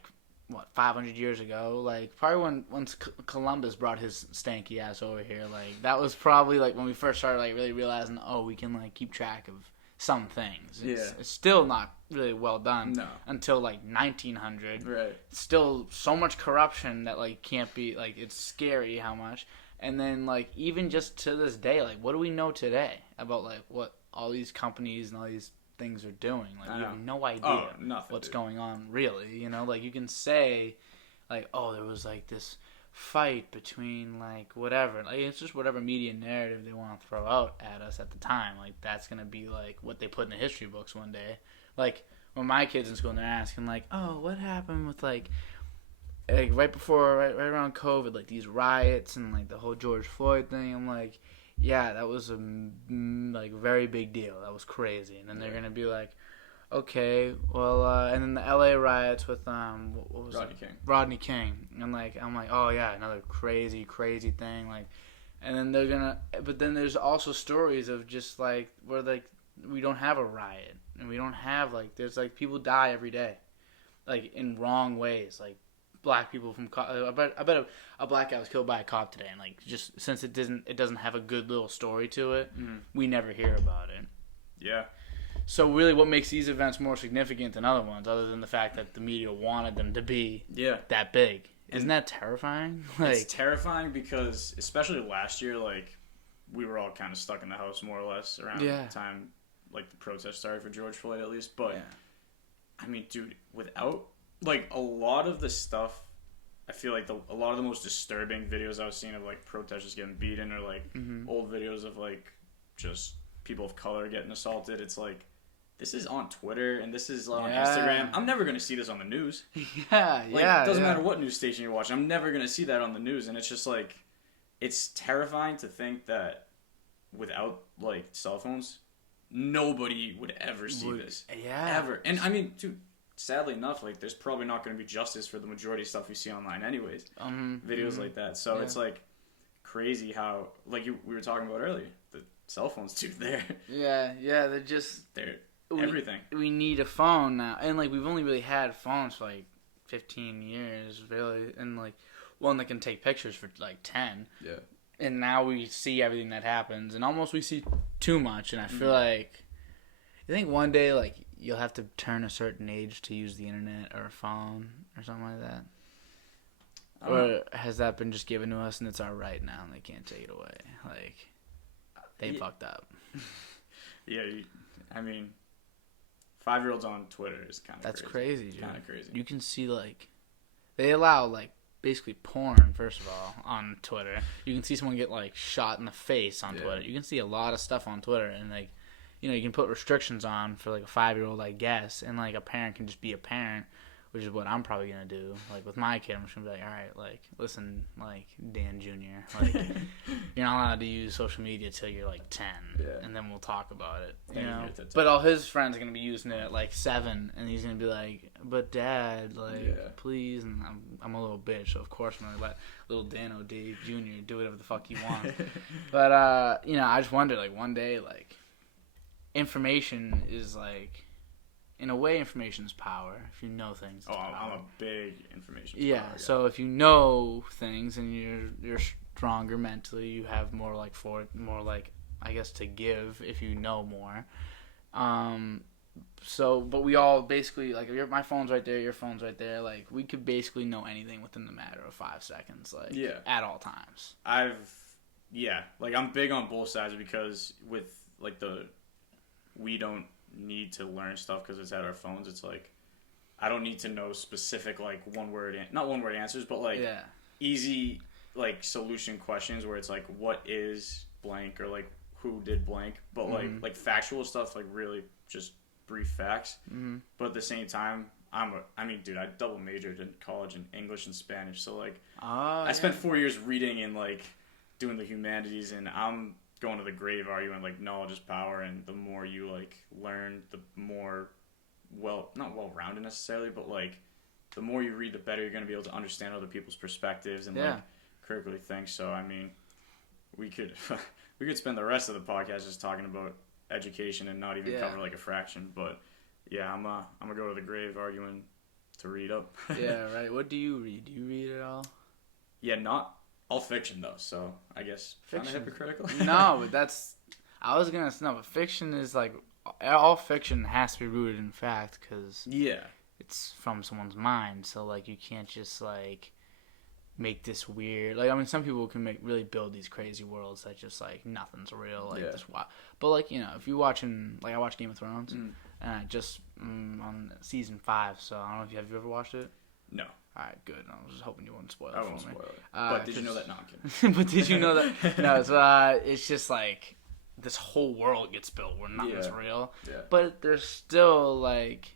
what 500 years ago, like probably once Columbus brought his stanky ass over here, like that was probably like when we first started like really realizing, oh, we can like keep track of some things. It's still not really well done until like 1900. Right. Still so much corruption that like can't be, like, it's scary how much. And then like even just to this day, like what do we know today about like what all these companies and all these things are doing? Like we have no idea what's going on, really, you know. Like you can say like, oh, there was like this fight between like whatever, like it's just whatever media narrative they want to throw out at us at the time. Like that's gonna be like what they put in the history books one day. Like when my kids in school and they're asking like, oh, what happened with like right around COVID, like these riots and like the whole George Floyd thing. I'm like, yeah, that was a like very big deal. That was crazy. And then they're gonna be like, okay, well, and then the LA riots with what was Rodney King. And like I'm like, oh yeah, another crazy thing. Like, and then they're gonna, but then there's also stories of just like where like we don't have a riot and we don't have like there's like people die every day, like in wrong ways, like. Black people from I bet a black guy was killed by a cop today, and like just since it doesn't have a good little story to it, we never hear about it. Yeah. So really, what makes these events more significant than other ones, other than the fact that the media wanted them to be that big? Isn't that terrifying? Like, it's terrifying because especially last year, like we were all kind of stuck in the house more or less around the time like the protest started for George Floyd at least. But I mean, dude, without like a lot of the stuff, I feel like a lot of the most disturbing videos I was seeing of like protesters getting beaten or like old videos of like just people of color getting assaulted. It's like this is on Twitter and this is on Instagram. I'm never gonna see this on the news. It doesn't matter what news station you're watching. I'm never gonna see that on the news, and it's just like it's terrifying to think that without like cell phones, nobody would ever see this. Ever. And I mean, dude. Sadly enough, like there's probably not going to be justice for the majority of stuff you see online, anyways. Videos like that, so it's like crazy how, like we were talking about earlier, the cell phones, dude. They're everything. We need a phone now, and like we've only really had phones for like 15 years, really, and like one that can take pictures for like 10. Yeah. And now we see everything that happens, and almost we see too much, and I feel like, I think one day like. You'll have to turn a certain age to use the internet or a phone or something like that. Or has that been just given to us and it's our right now and they can't take it away? Like, they fucked up. Yeah, I mean, 5-year-olds on Twitter is kind of That's crazy, dude. Kind of crazy. You can see, like, they allow, like, basically porn, first of all, on Twitter. You can see someone get, like, shot in the face on Twitter. You can see a lot of stuff on Twitter and, like, you know, you can put restrictions on for, like, a 5-year-old, I guess, and, like, a parent can just be a parent, which is what I'm probably going to do. Like, with my kid, I'm just going to be like, all right, like, listen, like, Dan Jr., like, you're not allowed to use social media till you're, like, 10, and then we'll talk about it, you know? But all his friends are going to be using it at, like, 7, and he's going to be like, but, Dad, like, please, and I'm a little bitch, so of course I'm going to let little Dan O.D. Jr. do whatever the fuck he wants. But, you know, I just wonder, like, one day, like, information is, like, in a way, information is power. If you know things, it's power. I'm a big information power guy. So if you know things and you're stronger mentally, you have more like I guess to give if you know more. But we all basically like my phone's right there, your phone's right there. Like we could basically know anything within the matter of 5 seconds. Like at all times. Like I'm big on both sides because with like we don't need to learn stuff because it's at our phones. It's like I don't need to know specific like not one word answers, but like easy like solution questions where it's like what is blank or like who did blank, but like factual stuff, like really just brief facts. But at the same time, I double majored in college in English and Spanish, so like I spent 4 years reading and like doing the humanities, and I'm going to the grave arguing like knowledge is power, and the more you like learn, the more not well-rounded necessarily, but like the more you read, the better you're going to be able to understand other people's perspectives and like critically think. So I mean, we could spend the rest of the podcast just talking about education and not even cover like a fraction. But I'm gonna go to the grave arguing to read up. Right. What do you read? Do you read at all? Not all fiction though, so I guess kind of hypocritical. No, but but fiction is like all fiction has to be rooted in fact because it's from someone's mind. So like you can't just like make this weird. Like I mean, some people can really build these crazy worlds that just like nothing's real. Like this wild. But like you know, if you're watching, like I watch Game of Thrones, and I just on season 5. So I don't know if have you ever watched it? No. Alright, good. I was just hoping you wouldn't spoil it. I won't spoil it. But did you know that? No, I'm kidding. But did you know that? No, it's just like this whole world gets built where nothing's real. Yeah. But there's still like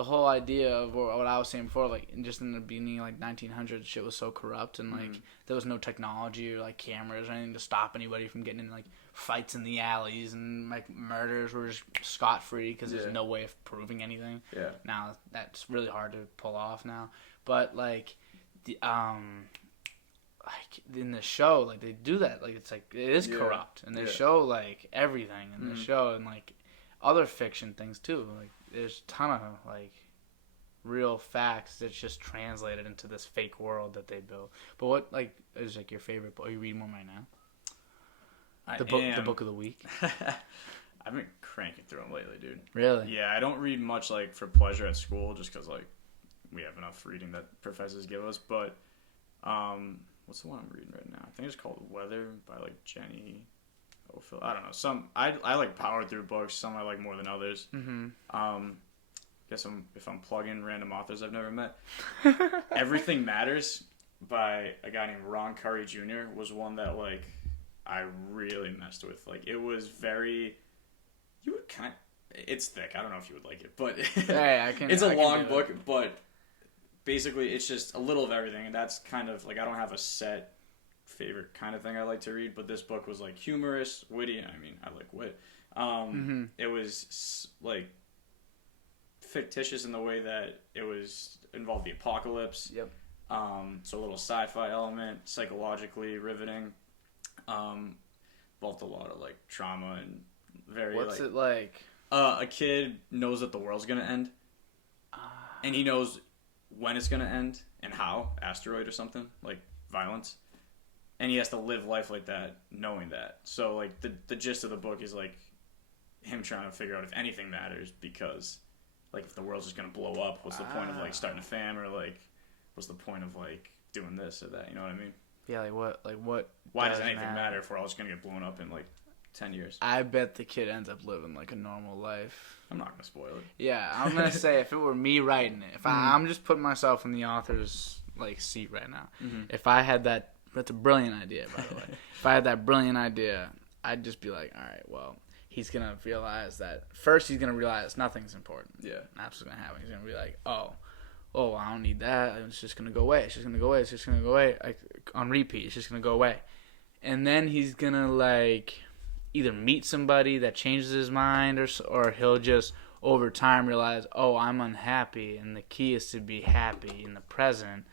the whole idea of what I was saying before, like just in the beginning, like 1900s, shit was so corrupt, and like there was no technology or like cameras or anything to stop anybody from getting in like fights in the alleys, and like murders were just scot free because there's no way of proving anything. Yeah. Now that's really hard to pull off now, but like the like in the show, like they do that, like it's like it is corrupt, and they show like everything in the show, and like other fiction things too, like. There's a ton of like real facts that's just translated into this fake world that they built. But what like is like your favorite book? Are you reading one right now? The book of the week. I've been cranking through them lately, dude. Really? Yeah, I don't read much like for pleasure at school, just because like we have enough reading that professors give us. But what's the one I'm reading right now? I think it's called Weather by like Jenny. I don't know. Some I like power through books. Some I like more than others. Guess if I'm plugging random authors I've never met. Everything Matters by a guy named Ron Curry Jr. was one that like I really messed with. Like it was very. You would it's thick. I don't know if you would like it, but it's a long book. But basically, it's just a little of everything, and that's kind of like I don't have a set favorite kind of thing I like to read, but this book was like humorous, witty. I mean, I like wit. It was like fictitious in the way that it was involved the apocalypse. Yep. So a little sci-fi element, psychologically riveting. Involved a lot of like trauma and very. What's it like? A kid knows that the world's gonna end, and he knows when it's gonna end and how. Asteroid or something like violence. And he has to live life like that, knowing that. So, like, the gist of the book is, like, him trying to figure out if anything matters because, like, if the world's just going to blow up, what's the point of, like, starting a fam or, like, what's the point of, like, doing this or that? You know what I mean? Yeah, like, what? Why does anything matter if we're all just going to get blown up in, like, 10 years? I bet the kid ends up living, like, a normal life. I'm not going to spoil it. Yeah, I'm going to say if it were me writing it, if I'm just putting myself in the author's, like, seat right now. If I had that... That's a brilliant idea, by the way. If I had that brilliant idea, I'd just be like, all right, well, he's going to realize that... First, he's going to realize nothing's important. Yeah. That's what's going to happen. He's going to be like, oh, I don't need that. It's just going to go away. It's just going to go away. It's just going to go away. Like, on repeat. It's just going to go away. And then he's going to, like, either meet somebody that changes his mind or he'll just, over time, realize, oh, I'm unhappy. And the key is to be happy in the present.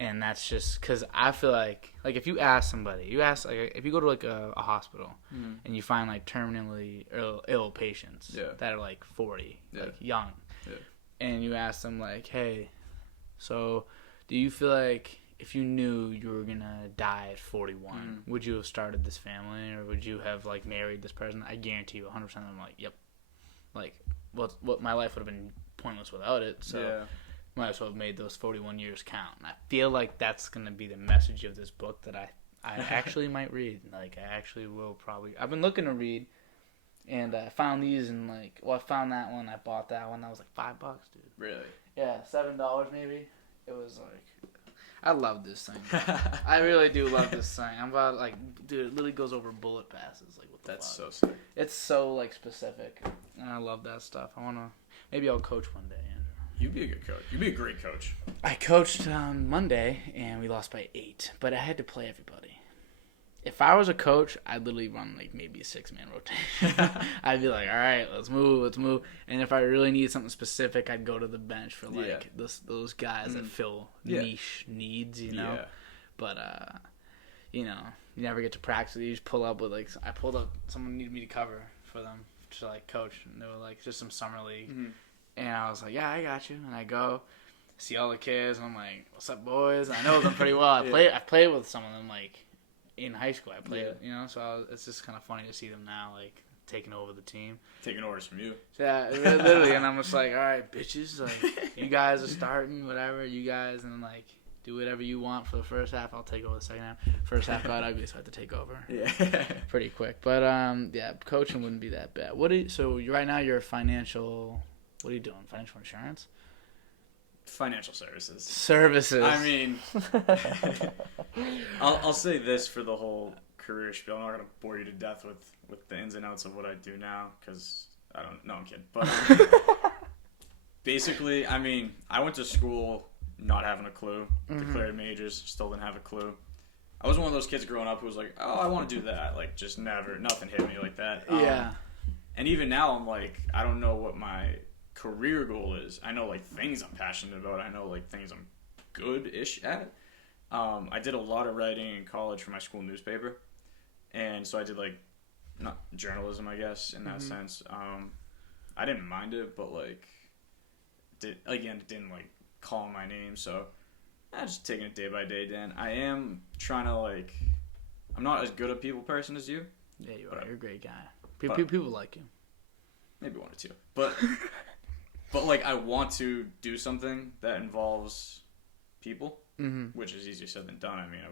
And that's just because I feel like if you ask somebody, like if you go to like a hospital and you find like terminally ill patients that are like 40, like young, and you ask them like, hey, so do you feel like if you knew you were gonna die at 41, would you have started this family or would you have like married this person? I guarantee you 100% of them are like, yep. Like what my life would have been pointless without it. So. Might as well have made those 41 years count. And I feel like that's going to be the message of this book that I actually might read. Like, I actually will probably... I've been looking to read, and I found these, and like... Well, I found that one. I bought that one. That was like $5, dude. Really? Yeah, $7 maybe. It was like... I love this thing. I really do love this thing. I'm about, like... Dude, it literally goes over bullet passes. Like, what the fuck? That's so sick. It's so, like, specific. And I love that stuff. I want to... Maybe I'll coach one day, Andrew. You'd be a good coach. You'd be a great coach. I coached on Monday, and we lost by 8. But I had to play everybody. If I was a coach, I'd literally run, like, maybe a 6-man rotation. I'd be like, all right, let's move. And if I really need something specific, I'd go to the bench for, like, those guys that fill niche needs, you know? Yeah. But, you know, you never get to practice. You just pull up with, like... I pulled up... Someone needed me to cover for them to, like, coach. And they were, like, just some summer league. And I was like, yeah, I got you. And I go, see all the kids, and I'm like, what's up, boys? And I know them pretty well. I played with some of them, like, in high school. I played, you know? So it's just kind of funny to see them now, like, taking over the team. Taking orders from you. Yeah, literally. And I'm just like, all right, bitches. Like, you guys are starting, whatever. You guys, and, like, do whatever you want for the first half. I'll take over the second half. First half got ugly, so I had to take over. Yeah. Pretty quick. But, yeah, coaching wouldn't be that bad. So right now you're a financial... What are you doing? Financial insurance? Financial services. Services. I mean, I'll say this for the whole career spiel. I'm not going to bore you to death with the ins and outs of what I do now because I don't know. I'm kidding. But basically, I mean, I went to school not having a clue. Declared majors, still didn't have a clue. I was one of those kids growing up who was like, oh, I want to do that. Like, just never, nothing hit me like that. Yeah. And even now, I'm like, I don't know what my career goal is. I know, like, things I'm passionate about. I know, like, things I'm good-ish at. I did a lot of writing in college for my school newspaper. And so I did, like, not journalism, I guess, in that sense. I didn't mind it, but, like, it didn't, like, call my name. So I'm just taking it day by day, Dan. I am trying to, like, I'm not as good a people person as you. Yeah, you are. You're a great guy. People like you. Maybe one or two. But, like, I want to do something that involves people, which is easier said than done. I mean, I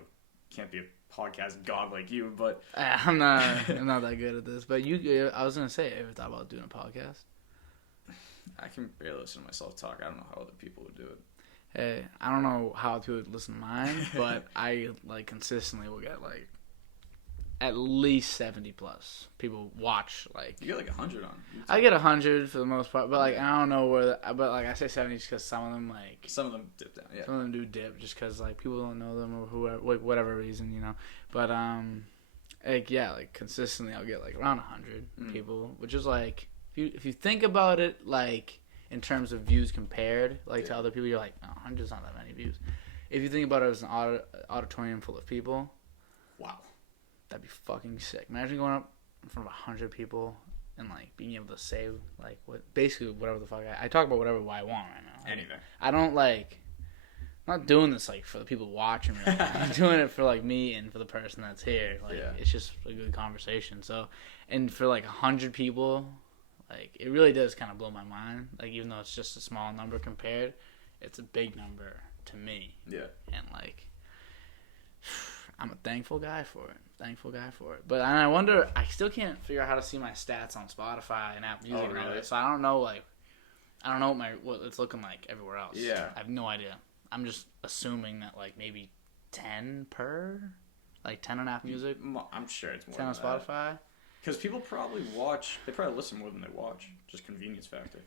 can't be a podcast god like you, but... I'm not that good at this. But I was going to say, ever thought about doing a podcast? I can barely listen to myself talk. I don't know how other people would do it. Hey, I don't know how people would listen to mine, but I, like, consistently will get, like, at least 70 plus people watch. Like, you get like 100 on YouTube. I get 100 for the most part, but like I don't know where. But like I say 70 just because some of them dip down. Yeah, some of them do dip just because like people don't know them or whoever, like whatever reason, you know. But like yeah, like consistently I'll get like around 100 people, which is like if you think about it like in terms of views compared like to other people, you're like, oh, 100's not that many views. If you think about it as an auditorium full of people, wow. That'd be fucking sick. Imagine going up in front of 100 people and like being able to say like basically whatever the fuck I talk about whatever I want right now. Anything. I don't like. I'm not doing this like for the people watching. Right now. I'm doing it for like me and for the person that's here. Like it's just a good conversation. So, and for like 100 people, like it really does kind of blow my mind. Like even though it's just a small number compared, it's a big number to me. Yeah. And like. I'm a thankful guy for it. But I wonder, I still can't figure out how to see my stats on Spotify and Apple Music. Oh, really? And all that. So I don't know, what it's looking like everywhere else. Yeah. I have no idea. I'm just assuming that, like, maybe 10 per? Like, 10 on Apple Music? I'm sure it's more 10 on than Spotify? Because people probably listen more than they watch. Just convenience factor.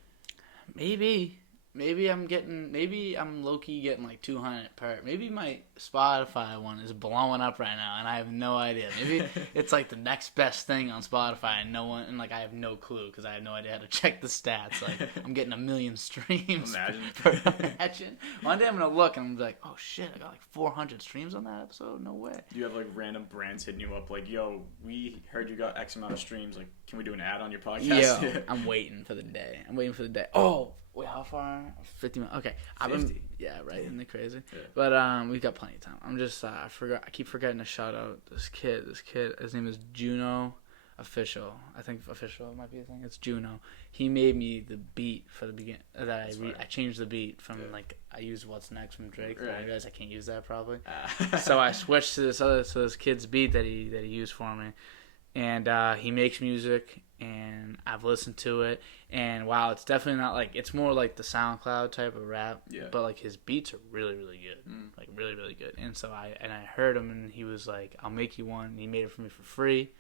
Maybe I'm low-key getting like 200 per. Maybe my Spotify one is blowing up right now and I have no idea. Maybe it's like the next best thing on Spotify and like I have no clue because I have no idea how to check the stats. Like I'm getting 1 million streams. Imagine. One day I'm going to look and I'm like, oh shit, I got like 400 streams on that episode? No way. Do you have like random brands hitting you up like, yo, we heard you got X amount of streams. Like, can we do an ad on your podcast? Yeah, I'm waiting for the day. Oh, wait, how far? 50 minutes. Okay. 50? Yeah, right. Isn't it crazy? Yeah. But we've got plenty of time. I'm just, I keep forgetting to shout out this kid. His name is Juno Official. I think Official might be the thing. It's Juno. He made me the beat for the beginning. I changed the beat from, like, I used What's Next from Drake. Right. I realized I can't use that probably. So I switched to this kid's beat that he used for me. And he makes music, and I've listened to it, and wow, it's definitely not like, it's more like the SoundCloud type of rap, but like his beats are really, really good, like really, really good. And so I heard him, and he was like, I'll make you one, and he made it for me for free,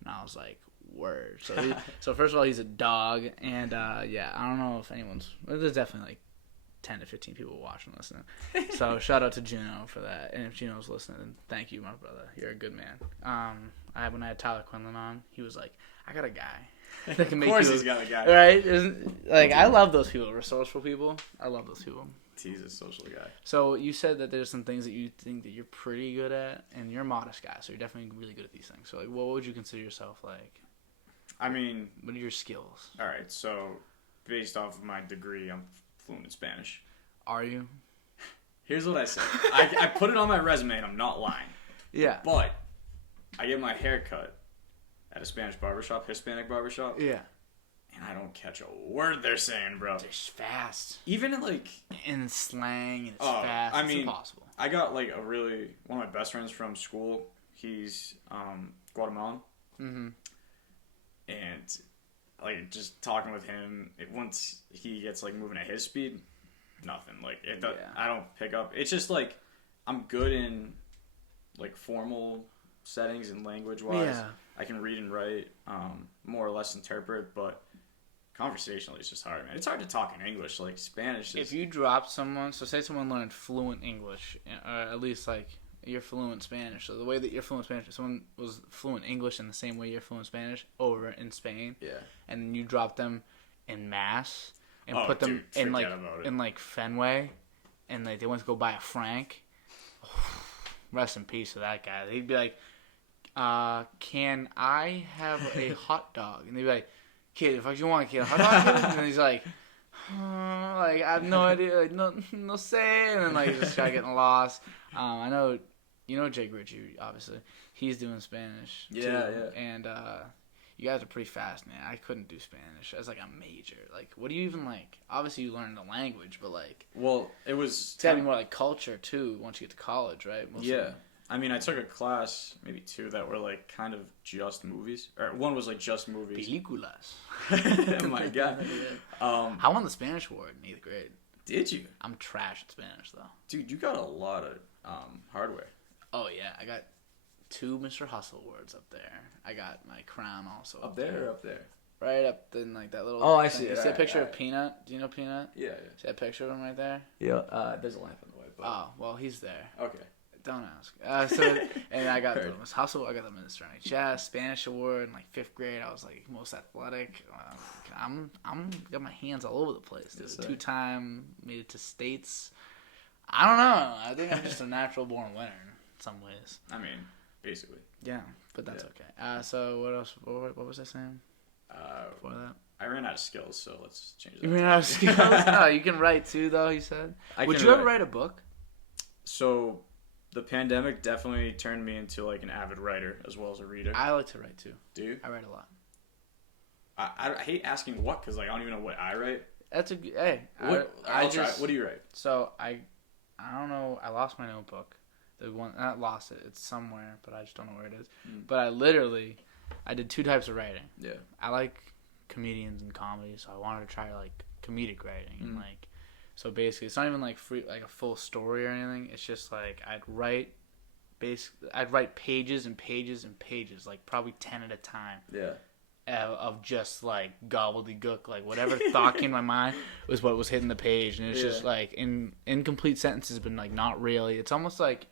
and I was like, word. So first of all, he's a dog, and yeah, I don't know if there's definitely like 10 to 15 people watching, listening. So shout out to Juno for that. And if Juno's listening, thank you, my brother. You're a good man. When I had Tyler Quinlan on, he was like, I got a guy that can make you. Of course he's got a guy. Right? I love those people. Resourceful people. I love those people. He's a social guy. So you said that there's some things that you think that you're pretty good at, and you're a modest guy, so you're definitely really good at these things. So like, what would you consider yourself like? I mean, what are your skills? All right, so based off of my degree, I'm fluent in Spanish. Are you? Here's what I said. I put it on my resume, and I'm not lying. Yeah. But I get my hair cut at a Spanish barbershop, Hispanic barbershop. Yeah. And I don't catch a word they're saying, bro. They're fast. Even like in slang, and it's fast. It's impossible. I got like one of my best friends from school. He's Guatemalan. Mm-hmm. And like just talking with him, once he gets like moving at his speed, nothing. Like I don't pick up. It's just like I'm good in like formal settings and language wise. Yeah. I can read and write, more or less interpret, but conversationally, it's just hard, man. It's hard to talk in English. Like, Spanish is... If you drop someone, so say someone learned fluent English, or at least, like, you're fluent Spanish. So the way that you're fluent Spanish, if someone was fluent English in the same way you're fluent Spanish over in Spain, and then you drop them in Mass and put them in like Fenway, and like they went to go buy a Frank. Rest in peace to that guy. He'd be like, "Can I have a hot dog?" And they'd be like, "Kid, if you want, kid, a hot dog?" And then he's like, like, I have no idea, like, no say, and then like this guy getting lost. I know, you know Jake Ritchie, obviously. He's doing Spanish too, and you guys are pretty fast, man. I couldn't do Spanish as like a major. Like, what do you even like? Obviously, you learn the language, but like, well, it's gotta be more like culture too once you get to college, right? Mostly. Yeah. I mean, I took a class, maybe 2, that were like kind of just movies. Or one was like just movies. Películas. Oh my god. I won the Spanish award in 8th grade. Did you? I'm trash at Spanish though. Dude, you got a lot of hardware. Oh yeah, I got 2 Mr. Hustle awards up there. I got my crown also up there. Or up there? Right up in like that little. Oh, I thing. see. You see a picture of Peanut? Do you know Peanut? Yeah. See that picture of him right there? Yeah. There's a lamp in the way. But... Oh well, he's there. Okay. Don't ask. And I got the Miss Hustle. I got the Mr. NHS Spanish award in like 5th grade. I was like most athletic. I'm got my hands all over the place. Dude. 2-time made it to states. I don't know. I think I'm just a natural born winner in some ways. I mean, basically. Yeah, but that's okay. So what else? What was I saying? Before that. I ran out of skills, so let's change that. You ran out of skills? No, you can write too, though. You said. Would you ever write a book? So. The pandemic definitely turned me into like an avid writer as well as a reader. I like to write too. Do you? I write a lot. I hate asking what, because like I don't even know what I write. That's a hey. I'll try. What do you write? So I don't know. I lost my notebook. The one not lost it. It's somewhere, but I just don't know where it is. But I did 2 types of writing. Yeah. I like comedians and comedy, so I wanted to try like comedic writing and like. So basically, it's not even like like a full story or anything. It's just like I'd write pages and pages and pages, like probably 10 at a time. Yeah. Of just like gobbledygook, like whatever thought came to my mind was what was hitting the page, and it's just like incomplete sentences, but like not really. It's almost like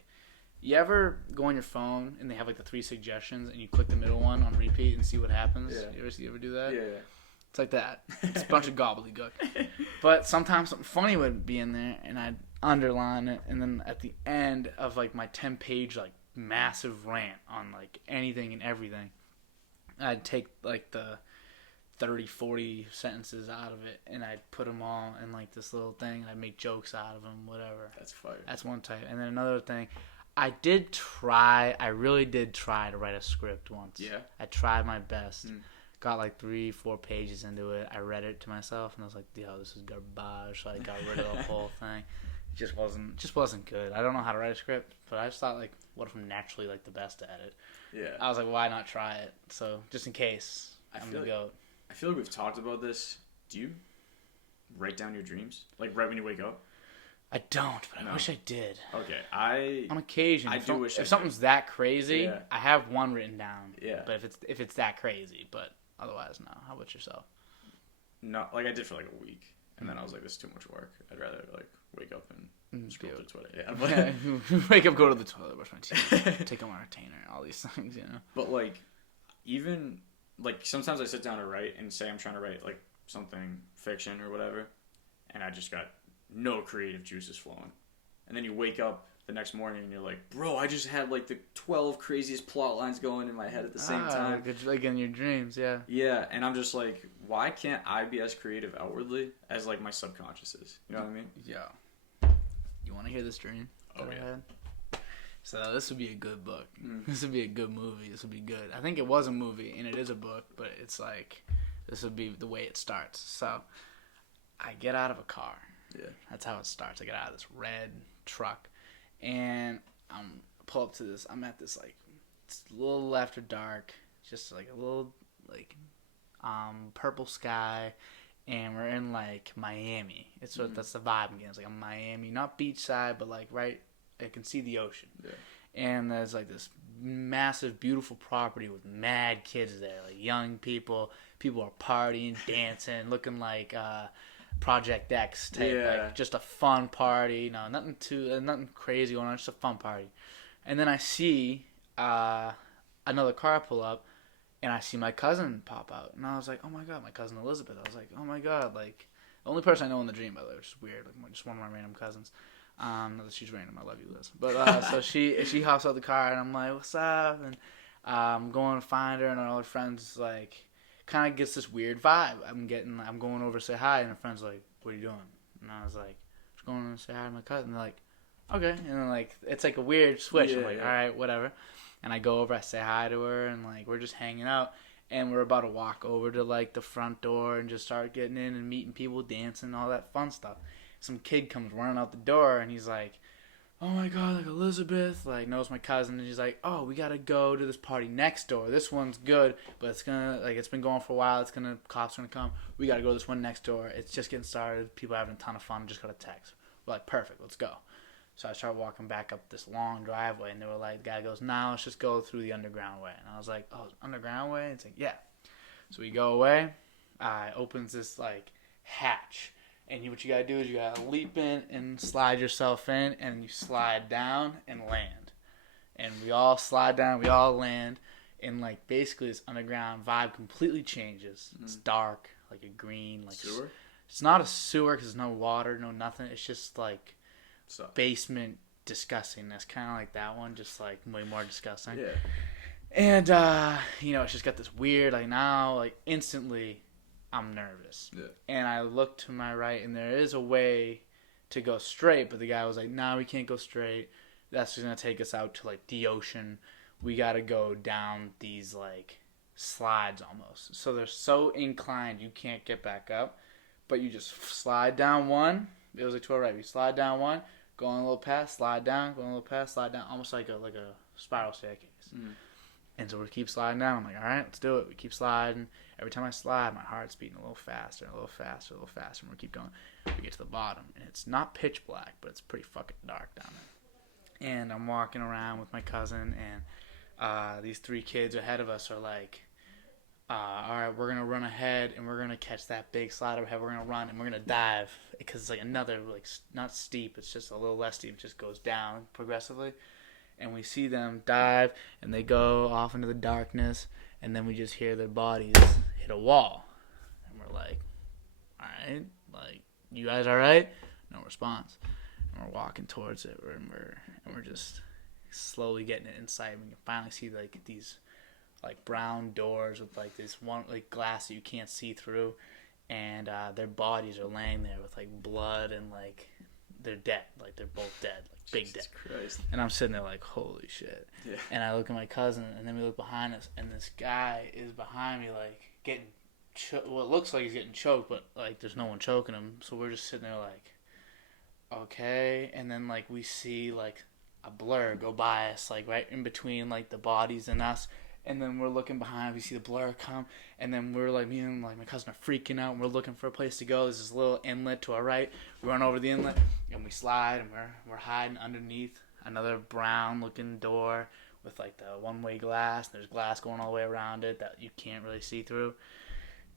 you ever go on your phone and they have like the 3 suggestions, and you click the middle one on repeat and see what happens. Yeah. You ever do that? Yeah. It's like that. It's a bunch of gobbledygook. But sometimes something funny would be in there, and I'd underline it, and then at the end of like my 10-page like massive rant on like anything and everything, I'd take like the 30, 40 sentences out of it, and I'd put them all in like this little thing, and I'd make jokes out of them, whatever. That's fire. That's one type. And then another thing, I really did try to write a script once. Yeah. I tried my best. Got like 3-4 pages into it. I read it to myself and I was like, "Yo, this is garbage." So I got rid of the whole thing. It just wasn't good. I don't know how to write a script, but I just thought like, what if I'm naturally like the best at it? Yeah. I was like, why not try it? So just in case, I'm the goat. I feel like we've talked about this. Do you write down your dreams like right when you wake up? I don't, but I wish I did. Okay, on occasion. If something's that crazy, I have one written down. Yeah. But if it's that crazy, but otherwise, no. How about yourself? No, like I did for like a week, and then I was like, "This is too much work. I'd rather like wake up and scroll through Twitter." Yeah. But, wake up, go to the toilet, brush my teeth, take out my retainer, all these things, you know. But like, even like sometimes I sit down to write and say I'm trying to write like something fiction or whatever, and I just got no creative juices flowing. And then you wake up the next morning and you're like, bro, I just had like the 12 craziest plot lines going in my head at the same time. Like in your dreams, yeah. Yeah, and I'm just like, why can't I be as creative outwardly as like my subconscious is? You know what I mean? Yeah. You want to hear this dream? Oh, yeah. So this would be a good book. This would be a good movie. This would be good. I think it was a movie and it is a book, but it's like, this would be the way it starts. So I get out of a car. Yeah, that's how it starts. I get out of this red truck, and pull up to this. I'm at this like, it's a little after dark, just like a little like, purple sky, and we're in like Miami. It's that's the vibe again. It's like a Miami, not beachside, but like right. I can see the ocean. Yeah. And there's like this massive, beautiful property with mad kids there, like young people. People are partying, dancing, looking like Project X type, like just a fun party. No, nothing crazy going on, just a fun party. And then I see another car pull up, and I see my cousin pop out, and I was like, oh my god, my cousin Elizabeth. I was like, oh my god, like the only person I know in the dream, by the way, which is weird, like just one of my random cousins. Not that she's random, I love you, Liz. But so she hops out the car, and I'm like, what's up? And I'm going to find her, and all her friends like kind of gets this weird vibe. I'm going over to say hi, and her friend's like, what are you doing? And I was like, just going to say hi to my cousin. And they're like, okay. And then like it's like a weird switch. I'm like, all right, whatever. And I go over, I say hi to her, and like we're just hanging out, and we're about to walk over to like the front door and just start getting in and meeting people, dancing, all that fun stuff. Some kid comes running out the door, and he's like, oh my god, like Elizabeth, like knows my cousin, and he's like, oh, we gotta go to this party next door. This one's good, but it's been going for a while. Cops gonna come. We gotta go to this one next door. It's just getting started. People are having a ton of fun. Just got a text. We're like, perfect, let's go. So I started walking back up this long driveway, and they were like, the guy goes, nah, let's just go through the underground way. And I was like, oh, underground way? And it's like, yeah. So we go away. Opens this like hatch. And what you gotta do is you gotta leap in and slide yourself in, and you slide down and land. And we all slide down, we all land, and like basically this underground vibe completely changes. It's dark, like a green, like sewer. It's not a sewer because there's no water, no nothing. It's just like basement disgustingness, kind of like that one, just like way more disgusting. Yeah. And it's just got this weird like now like instantly. I'm nervous. Yeah. And I look to my right, and there is a way to go straight, but the guy was like, nah, we can't go straight. That's just going to take us out to, like, the ocean. We got to go down these, like, slides almost. So they're so inclined you can't get back up, but you just slide down one. It was like to our right. We slide down one, go on a little path, slide down, go on a little path, slide down, almost like a spiral staircase. Mm. And so we keep sliding down. I'm like, all right, let's do it. We keep sliding. Every time I slide, my heart's beating a little faster, a little faster, a little faster. And we keep going. We get to the bottom. And it's not pitch black, but it's pretty fucking dark down there. And I'm walking around with my cousin, and these three kids ahead of us are like, all right, we're going to run ahead, and we're going to catch that big slide ahead. We're going to run, and we're going to dive. Because it's like another, like, not steep. It's just a little less steep. It just goes down progressively. And we see them dive, and they go off into the darkness, and then we just hear their bodies hit a wall. And we're like, all right, like, you guys all right? No response. And we're walking towards it, and we're just slowly getting it in sight. We can finally see, like, these, like, brown doors with, like, this one, like, glass that you can't see through. And their bodies are laying there with, like, blood and, like, they're dead. Like, they're both dead. Like, big dead. Christ. And I'm sitting there like, holy shit. Yeah. And I look at my cousin, and then we look behind us, and this guy is behind me, like, getting well, it looks like he's getting choked, but, like, there's no one choking him. So we're just sitting there like, okay. And then, like, we see, like, a blur go by us, like, right in between, like, the bodies and us. And then we're looking behind, we see the blur come, and then we're like, me and like my cousin are freaking out, and we're looking for a place to go. There's this little inlet to our right. We run over the inlet, and we slide, and we're hiding underneath another brown looking door with like the one-way glass. There's glass going all the way around it that you can't really see through.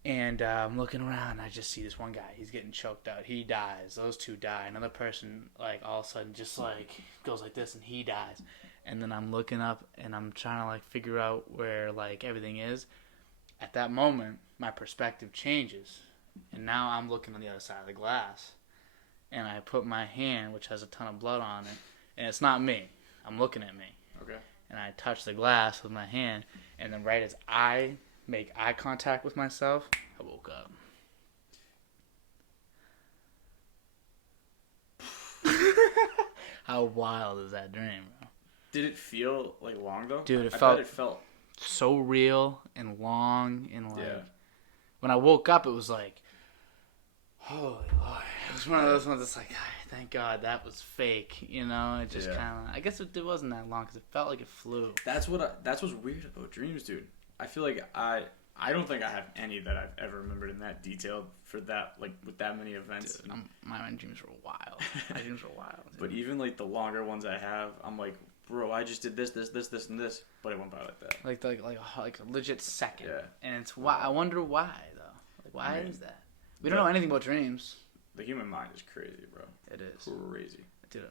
And I'm looking around, and I just see this one guy. He's getting choked out. He dies. Those two die. Another person, like, all of a sudden just like goes like this, and he dies. And then I'm looking up, and I'm trying to, like, figure out where, like, everything is. At that moment, my perspective changes. And now I'm looking on the other side of the glass. And I put my hand, which has a ton of blood on it, and it's not me. I'm looking at me. Okay. And I touch the glass with my hand, and then right as I make eye contact with myself, I woke up. How wild is that dream, bro? Did it feel like long though? Dude, it felt so real and long, and like when I woke up, it was like, holy Lord! It was one of those ones that's like, thank God that was fake. You know, it just kind of. I guess it wasn't that long because it felt like it flew. That's what's weird about dreams, dude. I feel like I don't think I have any that I've ever remembered in that detail for that, like, with that many events. Dude, my dreams were wild. My dreams were wild. Dude. But even, like, the longer ones I have, I'm like, bro, I just did this, and this, but it went by like that. Like a legit second. Yeah. And it's why I wonder why though. Like why is that? We don't know anything about dreams. The human mind is crazy, bro. It is crazy. Dude,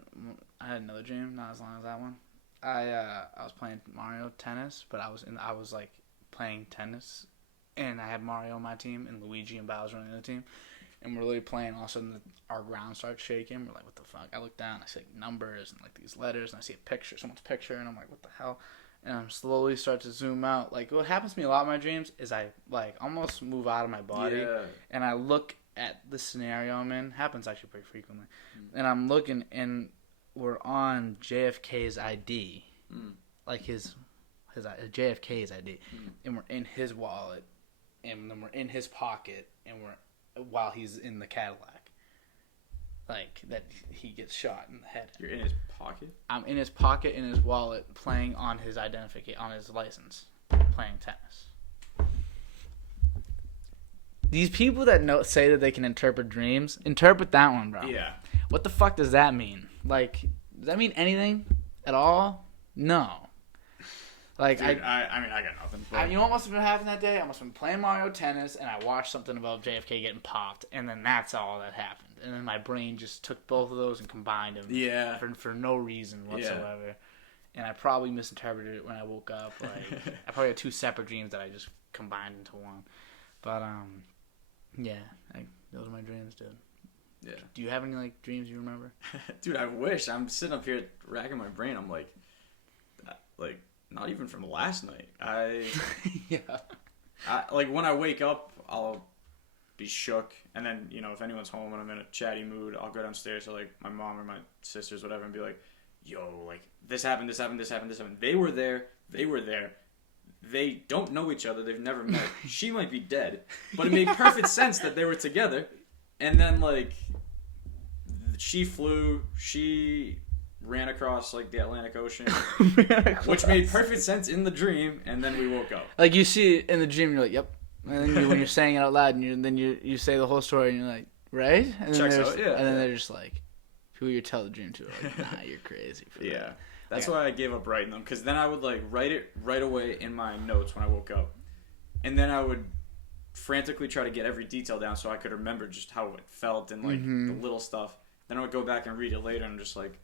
I had another dream, not as long as that one. I was playing Mario Tennis, but I was like playing tennis, and I had Mario on my team and Luigi and Bowser on the other team, and we're really playing. All of a sudden, our ground starts shaking. We're like, "What the fuck?" I look down, I see like numbers and like these letters, and I see a picture, someone's picture, and I'm like, "What the hell?" And I'm slowly start to zoom out. Like what happens to me a lot in my dreams is I like almost move out of my body, and I look at the scenario I'm in. Happens actually pretty frequently, and I'm looking and. We're on JFK's ID, like his JFK's ID, and we're in his wallet, and then we're in his pocket, and we're while he's in the Cadillac, like that he gets shot in the head. You're in his pocket. I'm in his pocket in his wallet, playing on his on his license, playing tennis. These people that say that they can interpret dreams, interpret that one, bro. Yeah. What the fuck does that mean? Like, does that mean anything at all? No. Like, dude, I mean, I got nothing. But... you know what must have been happening that day? I must have been playing Mario Tennis, and I watched something about JFK getting popped, and then that's all that happened. And then my brain just took both of those and combined them. Yeah. For no reason whatsoever. Yeah. And I probably misinterpreted it when I woke up. Like, I probably had two separate dreams that I just combined into one. But, yeah, those are my dreams, dude. Yeah. Do you have any like dreams you remember? Dude, I wish. I'm sitting up here racking my brain. I'm like not even from last night. Yeah. Like when I wake up, I'll be shook, and then if anyone's home and I'm in a chatty mood, I'll go downstairs to like my mom or my sisters, whatever, and be like, "Yo, like this happened, this happened, this happened, this happened. They were there. They were there. They don't know each other. They've never met. She might be dead, but it made perfect sense that they were together." And then, like, she ran across, like, the Atlantic Ocean, which made perfect sense in the dream, and then we woke up. Like, you see it in the dream, you're like, yep. And then when you're saying it out loud, and then you say the whole story, and you're like, right? And then checks out, yeah. And then they're just like, who you tell the dream to? Like, nah, you're crazy for that. Yeah. That's why I gave up writing them, because then I would, like, write it right away in my notes when I woke up. And then I would frantically try to get every detail down so I could remember just how it felt and like the little stuff. Then I would go back and read it later and I'm just like,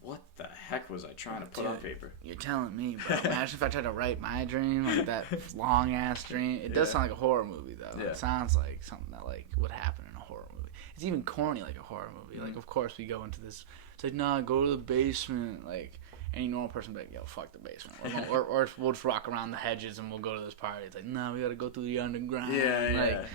what the heck was I trying to put on paper? You're telling me, bro. Imagine if I tried to write my dream, like that long ass dream. It does sound like a horror movie though. Yeah. It sounds like something that like would happen in a horror movie. It's even corny like a horror movie. Like of course we go into this. It's like nah, go to the basement. Like any normal person would be like, yo, fuck the basement. Or we'll just rock around the hedges and we'll go to this party. It's like, no, we gotta go through the underground. Yeah, yeah. Like,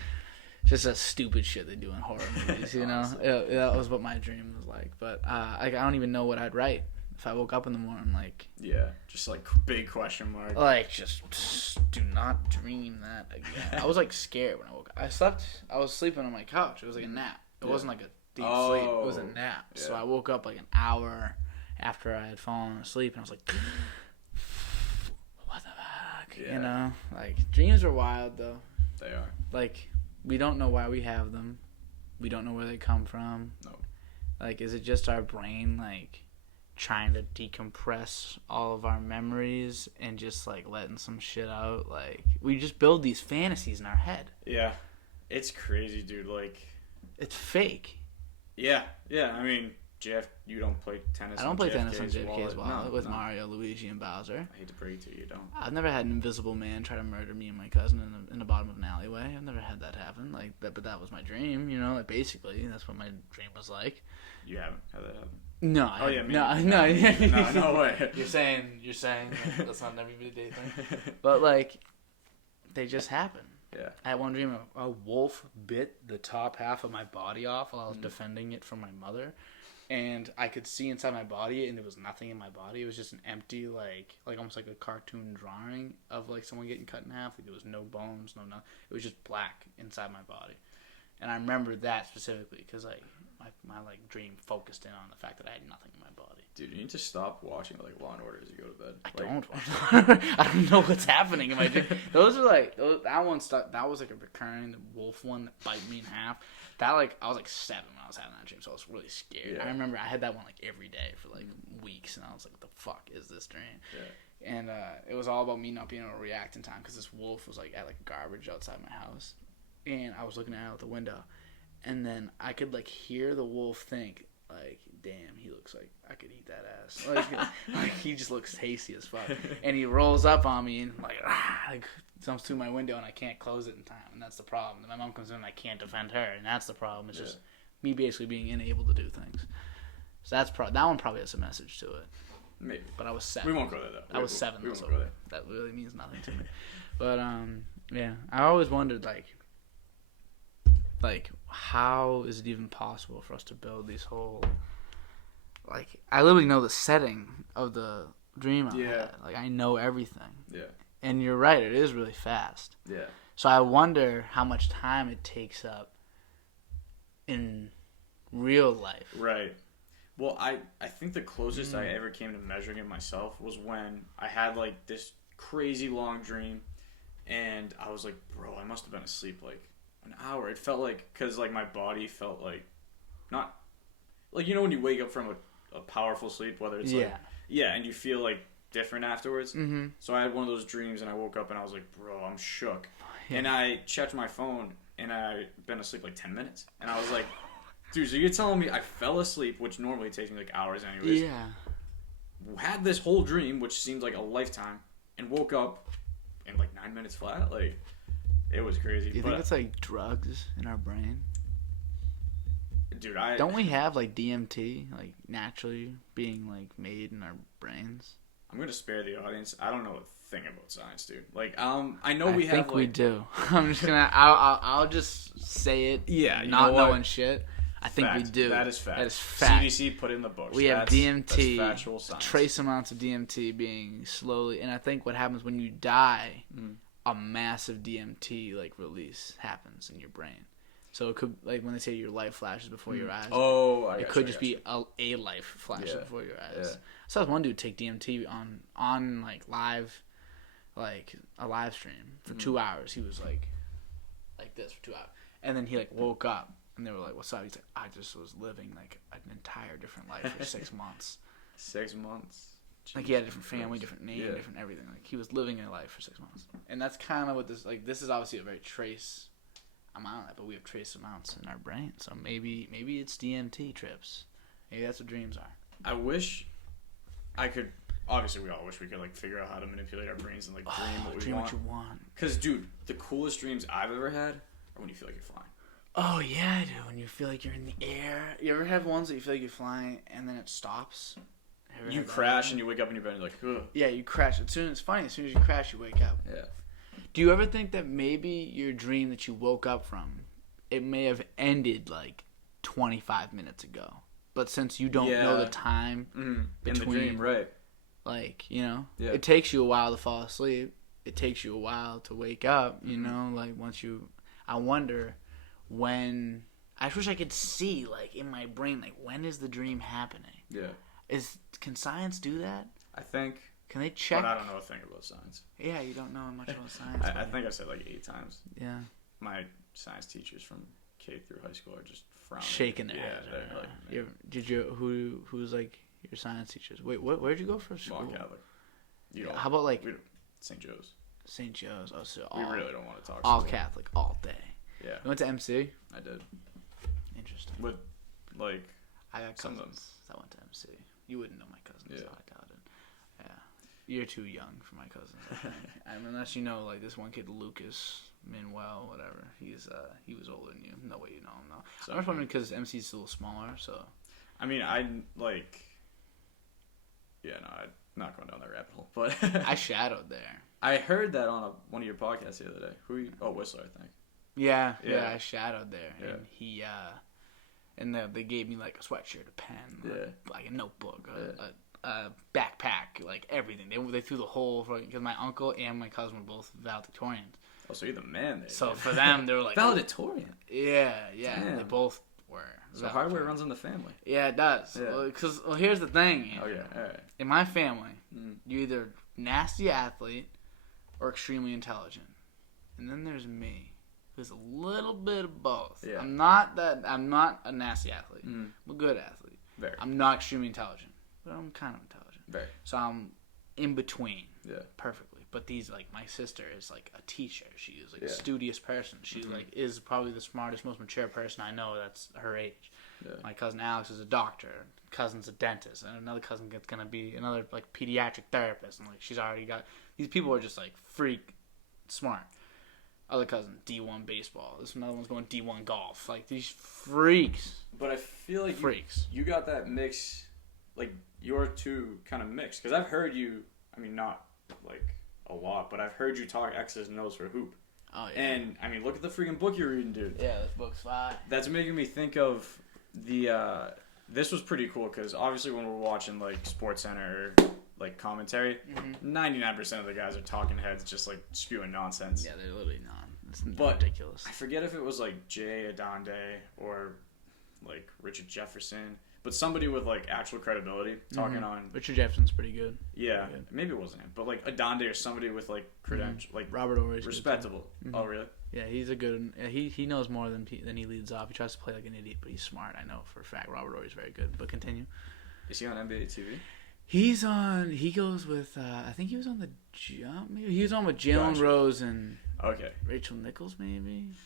just a stupid shit they do in horror movies, you know? That was what my dream was like. But I don't even know what I'd write if I woke up in the morning. Like, yeah, just like big question mark. Like, just do not dream that again. I was like scared when I woke up. I was sleeping on my couch. It was like a nap. It wasn't like a deep sleep. It was a nap. Yeah. So I woke up like an hour after I had fallen asleep, and I was like, what the fuck? Yeah. You know? Like, dreams are wild, though. They are. Like, we don't know why we have them. We don't know where they come from. No. Like, is it just our brain, like, trying to decompress all of our memories and just, like, letting some shit out? Like, we just build these fantasies in our head. Yeah. It's crazy, dude. Like, it's fake. Yeah. Yeah. I mean, you don't play tennis. I don't play tennis on JFK's wallet with no. Mario, Luigi, and Bowser. I hate to break it to you, you don't. I've never had an invisible man try to murder me and my cousin in the bottom of an alleyway. I've never had that happen. Like, but that was my dream, you know. Like, basically, that's what my dream was like. You haven't had that happen. No. Oh yeah, no way. You're saying that's not an everyday thing, but like, they just happen. Yeah. I had one dream a wolf bit the top half of my body off while I was defending it from my mother. And I could see inside my body, and there was nothing in my body. It was just an empty, like almost like a cartoon drawing of like someone getting cut in half. Like there was no bones, no nothing. It was just black inside my body. And I remember that specifically because like my like dream focused in on the fact that I had nothing in my body. Dude, you need to stop watching like Law and Order as you go to bed. I don't watch. I don't know what's happening in my dream. Those are like that one stuff. That was like a recurring, the wolf one that bite me in half. That like I was like 7 when I was having that dream, so I was really scared. Yeah. I remember I had that one like every day for like weeks, and I was like, "What the fuck is this dream?" Yeah. And it was all about me not being able to react in time because this wolf was like at like garbage outside my house, and I was looking out the window, and then I could like hear the wolf think like, "Damn, he looks like I could eat that ass." Like he just looks tasty as fuck, and he rolls up on me and like jumps through my window, and I can't close it in time, and that's the problem. My mom comes in, and I can't defend her, and that's the problem. It's just me basically being unable to do things. So that one probably has a message to it. Maybe. But I was 7. We won't go there though. I was 7, we won't so go there. that really means nothing to me. But yeah, I always wondered like how is it even possible for us to build these whole like I literally know the setting of the dream I had. Like I know everything. Yeah. And you're right, it is really fast. Yeah. So I wonder how much time it takes up in real life. Right. Well, I think the closest I ever came to measuring it myself was when I had like this crazy long dream, and I was like, bro, I must have been asleep like an hour. It felt like, because like my body felt like, not, like, you know when you wake up from a powerful sleep, whether it's like, and you feel like different afterwards. Mm-hmm. So I had one of those dreams, and I woke up and I was like, bro, I'm shook. Yeah. And I checked my phone, and I'd been asleep like 10 minutes. And I was like, dude, so you're telling me I fell asleep, which normally takes me like hours anyways. Yeah. Had this whole dream, which seemed like a lifetime, and woke up in like 9 minutes flat. Like, it was crazy. Do you think it's like drugs in our brain? Dude, don't we have like DMT like naturally being like made in our brains? I'm gonna spare the audience. I don't know a thing about science, dude. Like, I know we have. I think like, we do. I'm just gonna. I'll just say it. Yeah, not knowing shit. I think fact. we do. That is fact. That is fact. CDC put in the books. We have DMT. That's factual science. Trace amounts of DMT being slowly, and I think what happens when you die, a massive DMT like release happens in your brain. So it could, like when they say your life flashes before your eyes. Oh, it could just be a life flashing before your eyes. Yeah. So I saw one dude take DMT on like live, like a live stream for 2 hours. He was like this for 2 hours, and then he like woke up, and they were like, "What's up?" He's like, "I just was living like an entire different life for 6 months." 6 months. Like he had a different family, different name, different everything. Like he was living a life for 6 months, and that's kind of what this like. This is obviously a very trace amount of that, but we have trace amounts in our brain. So maybe it's DMT trips. Maybe that's what dreams are. I wish I could. Obviously, we all wish we could like figure out how to manipulate our brains and like dream what you want. Because, dude, the coolest dreams I've ever had are when you feel like you're flying. Oh yeah, I do. When you feel like you're in the air. You ever have ones that you feel like you're flying and then it stops? You crash and you wake up in your bed and you're like, ugh. Yeah, you crash. It's funny. As soon as you crash, you wake up. Yeah. Do you ever think that maybe your dream that you woke up from, it may have ended like 25 minutes ago, but since you don't know the time between, in the dream, right? Like, you know, it takes you a while to fall asleep. It takes you a while to wake up. You know, like once you, I wonder when. I wish I could see like in my brain like when is the dream happening? Yeah. Can science do that? I think. Can they check? But I don't know a thing about science. Yeah, you don't know much about science. I think I've said like 8 times. Yeah. My science teachers from K through high school are just frowning. Shaking their heads. Like, who's like your science teachers? Wait, where'd you go for school? Long Catholic. How about like St. Joe's? St. Joe's. Oh, so we really don't want to talk. All school. Catholic, all day. Yeah. You went to MC? I did. Interesting. With like. I got cousins that went to MC. You wouldn't know my cousins. Yeah. So I doubt it. Yeah. You're too young for my cousins. I mean, unless you know, like this one kid, Lucas Manuel, whatever. He was older than you. No way you know him though. So, I'm just wondering because MC's a little smaller. So. I mean, I like. Yeah, no, I'm not going down that rabbit hole. But I shadowed there. I heard that on one of your podcasts the other day. Whistler, I think. Yeah, I shadowed there, yeah. and he. And they gave me like a sweatshirt, a pen, like a notebook, a backpack, like everything. They threw the whole because my uncle and my cousin were both valedictorians. Oh, so you're the man there. So for them, they were like valedictorian. Yeah. Damn. They both were. So hardware runs in the family. Yeah, it does. Yeah. Because here's the thing. Okay, all right. In my family, you're either nasty athlete or extremely intelligent, and then there's me, who's a little bit of both. Yeah. I'm not a nasty athlete. I'm a good athlete. Very. I'm not extremely intelligent, but I'm kind of intelligent. Very. So I'm in between. Yeah. Perfectly. But my sister is like a teacher. She is like Yeah. a studious person. She is probably the smartest, most mature person I know that's her age. Yeah. My cousin Alex is a doctor. Cousin's a dentist, and another cousin that's gonna be another like pediatric therapist. And like she's already got these people are just like freak smart. Other cousin D1 baseball. This another one's going D1 golf. Like these freaks. But I feel like freaks. You got that mix, like your two kind of mix. Because I've heard you. I mean, not like a lot, but I've heard you talk X's and O's for hoop. Oh yeah. And I mean, look at the freaking book you're reading, dude. Yeah, this book's fire. That's making me think of the. This was pretty cool because obviously when we're watching like SportsCenter or like commentary, 99% of the guys are talking heads, just like spewing nonsense. Yeah, they're literally not. It's ridiculous. I forget if it was like Jay Adonde or like Richard Jefferson, but somebody with like actual credibility talking on. Richard Jefferson's pretty good. Yeah, maybe it wasn't him, but like Adonde or somebody with like credential, like Robert Ory's respectable. Oh really? Yeah, he's a good. He knows more than he leads off. He tries to play like an idiot, but he's smart. I know for a fact. Robert Ory's very good. But continue. Is he on NBA TV? He's on. He goes with. I think he was on the Jump. Maybe he was on with Jalen Rose and. Okay. Rachel Nichols, maybe.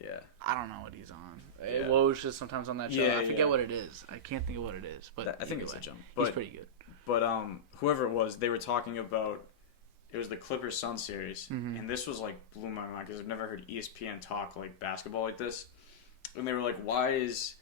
Yeah. I don't know what he's on. Yeah. Woj just sometimes on that show. Yeah, I forget what it is. I can't think of what it is. But I think it's a Jump. He's pretty good. But whoever it was, they were talking about. It was the Clippers Sun series, and this was like blew my mind because I've never heard ESPN talk like basketball like this. And they were like, "Why is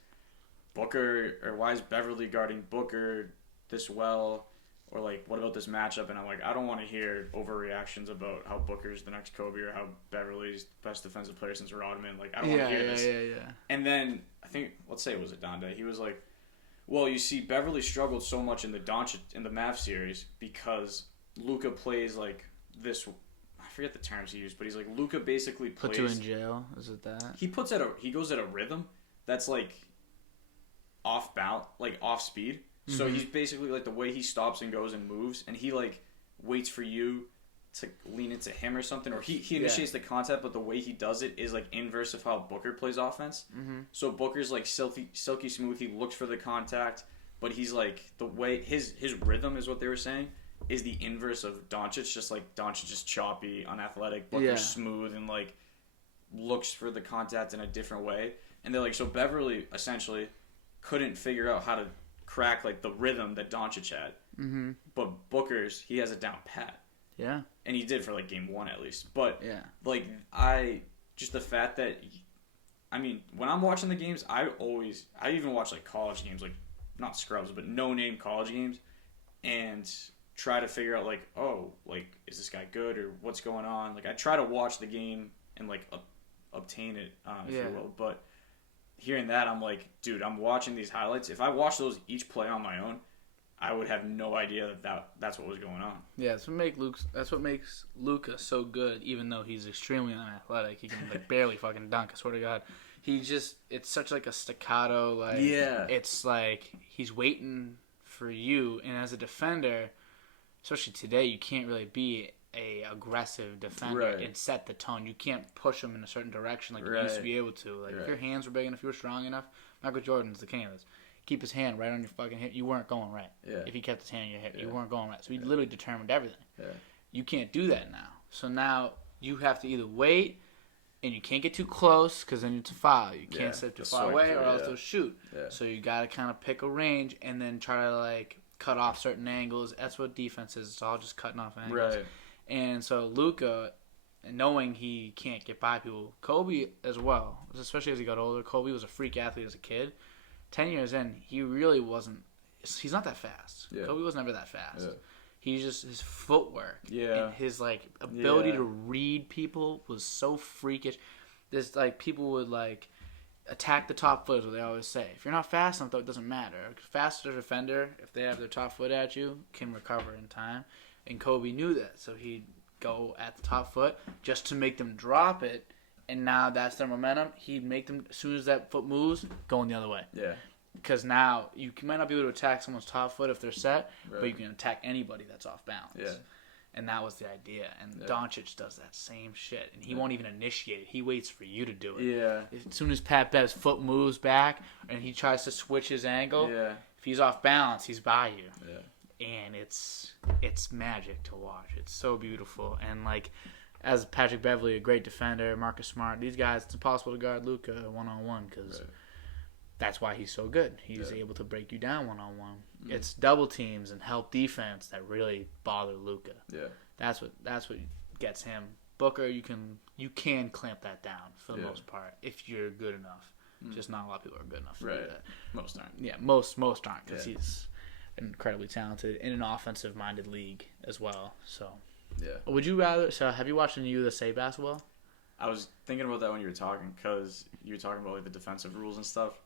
Beverly guarding Booker this well?" Or like, "What about this matchup?" And I'm like, I don't want to hear overreactions about how Booker's the next Kobe or how Beverly's the best defensive player since Rodman. Like, I don't want to hear this. Yeah. And then I think, let's say it was Adonde. He was like, "Well, you see, Beverly struggled so much in the Mavs series because Luka plays like this." I forget the terms he used, but he's like, Luka basically plays. Put you in jail? Is it that? He goes at a rhythm that's like off speed. So he's basically like the way he stops and goes and moves, and he like waits for you to lean into him or something, or he initiates the contact, but the way he does it is like inverse of how Booker plays offense. So Booker's like silky smooth. He looks for the contact, but he's like the way his rhythm is what they were saying is the inverse of Doncic. Just like Doncic is choppy, unathletic. Booker's smooth and like looks for the contact in a different way. And they're like, so Beverly essentially couldn't figure out how to crack like the rhythm that Doncic had, but Booker's he has it down pat. Yeah, and he did for like game one at least. But like the fact that I mean when I'm watching the games, I even watch like college games, like not scrubs but no name college games, and try to figure out like, oh, like is this guy good or what's going on? Like I try to watch the game and like obtain it, if you will, but. Hearing that, I'm like, dude, I'm watching these highlights. If I watched those each play on my own, I would have no idea that's what was going on. Yeah, that's what makes Luka so good, even though he's extremely unathletic. He can like barely fucking dunk, I swear to God. It's such like a staccato, like it's like he's waiting for you, and as a defender, especially today, you can't really be a aggressive defender and set the tone. You can't push him in a certain direction like you used to be able to. Like if your hands were big enough, if you were strong enough, Michael Jordan's the king of this. Keep his hand right on your fucking hip. You weren't going right. Yeah. If he kept his hand on your hip, you weren't going right. So he literally determined everything. Yeah. You can't do that now. So now you have to either wait, and you can't get too close because then it's a foul. You can't step too far away or else they'll shoot. Yeah. So you got to kind of pick a range and then try to like cut off certain angles. That's what defense is. It's all just cutting off angles. Right. And so Luka, knowing he can't get by people, Kobe as well, especially as he got older. Kobe was a freak athlete as a kid. 10 years in, he really wasn't. He's not that fast. Yeah. Kobe was never that fast. Yeah. He's just his footwork and his like ability to read people was so freakish. There's like people would like attack the top foot, is what they always say. If you're not fast enough, though, it doesn't matter. A faster defender, if they have their top foot at you, can recover in time. And Kobe knew that, so he'd go at the top foot just to make them drop it and now that's their momentum. He'd make them, as soon as that foot moves, going the other way. Yeah. Because now you might not be able to attack someone's top foot if they're set, Right. but you can attack anybody that's off balance. Yeah. And that was the idea. And Yeah. Doncic does that same shit. And he won't even initiate it. He waits for you to do it. Yeah. As soon as Pat Bev's foot moves back and he tries to switch his angle, if he's off balance, he's by you. Yeah. And it's magic to watch. It's so beautiful. And, like, as Patrick Beverley, a great defender, Marcus Smart, these guys, it's impossible to guard Luka one-on-one because that's why he's so good. He's able to break you down one-on-one. Mm-hmm. It's double teams and help defense that really bother Luka. Yeah. That's what gets him. Booker, you can clamp that down for the most part if you're good enough. Just not a lot of people are good enough to do that. Most aren't. Yeah, most aren't because he's incredibly talented in an offensive-minded league as well. So, would you rather? So, have you watched any USA basketball? I was thinking about that when you were talking because you were talking about like the defensive rules and stuff.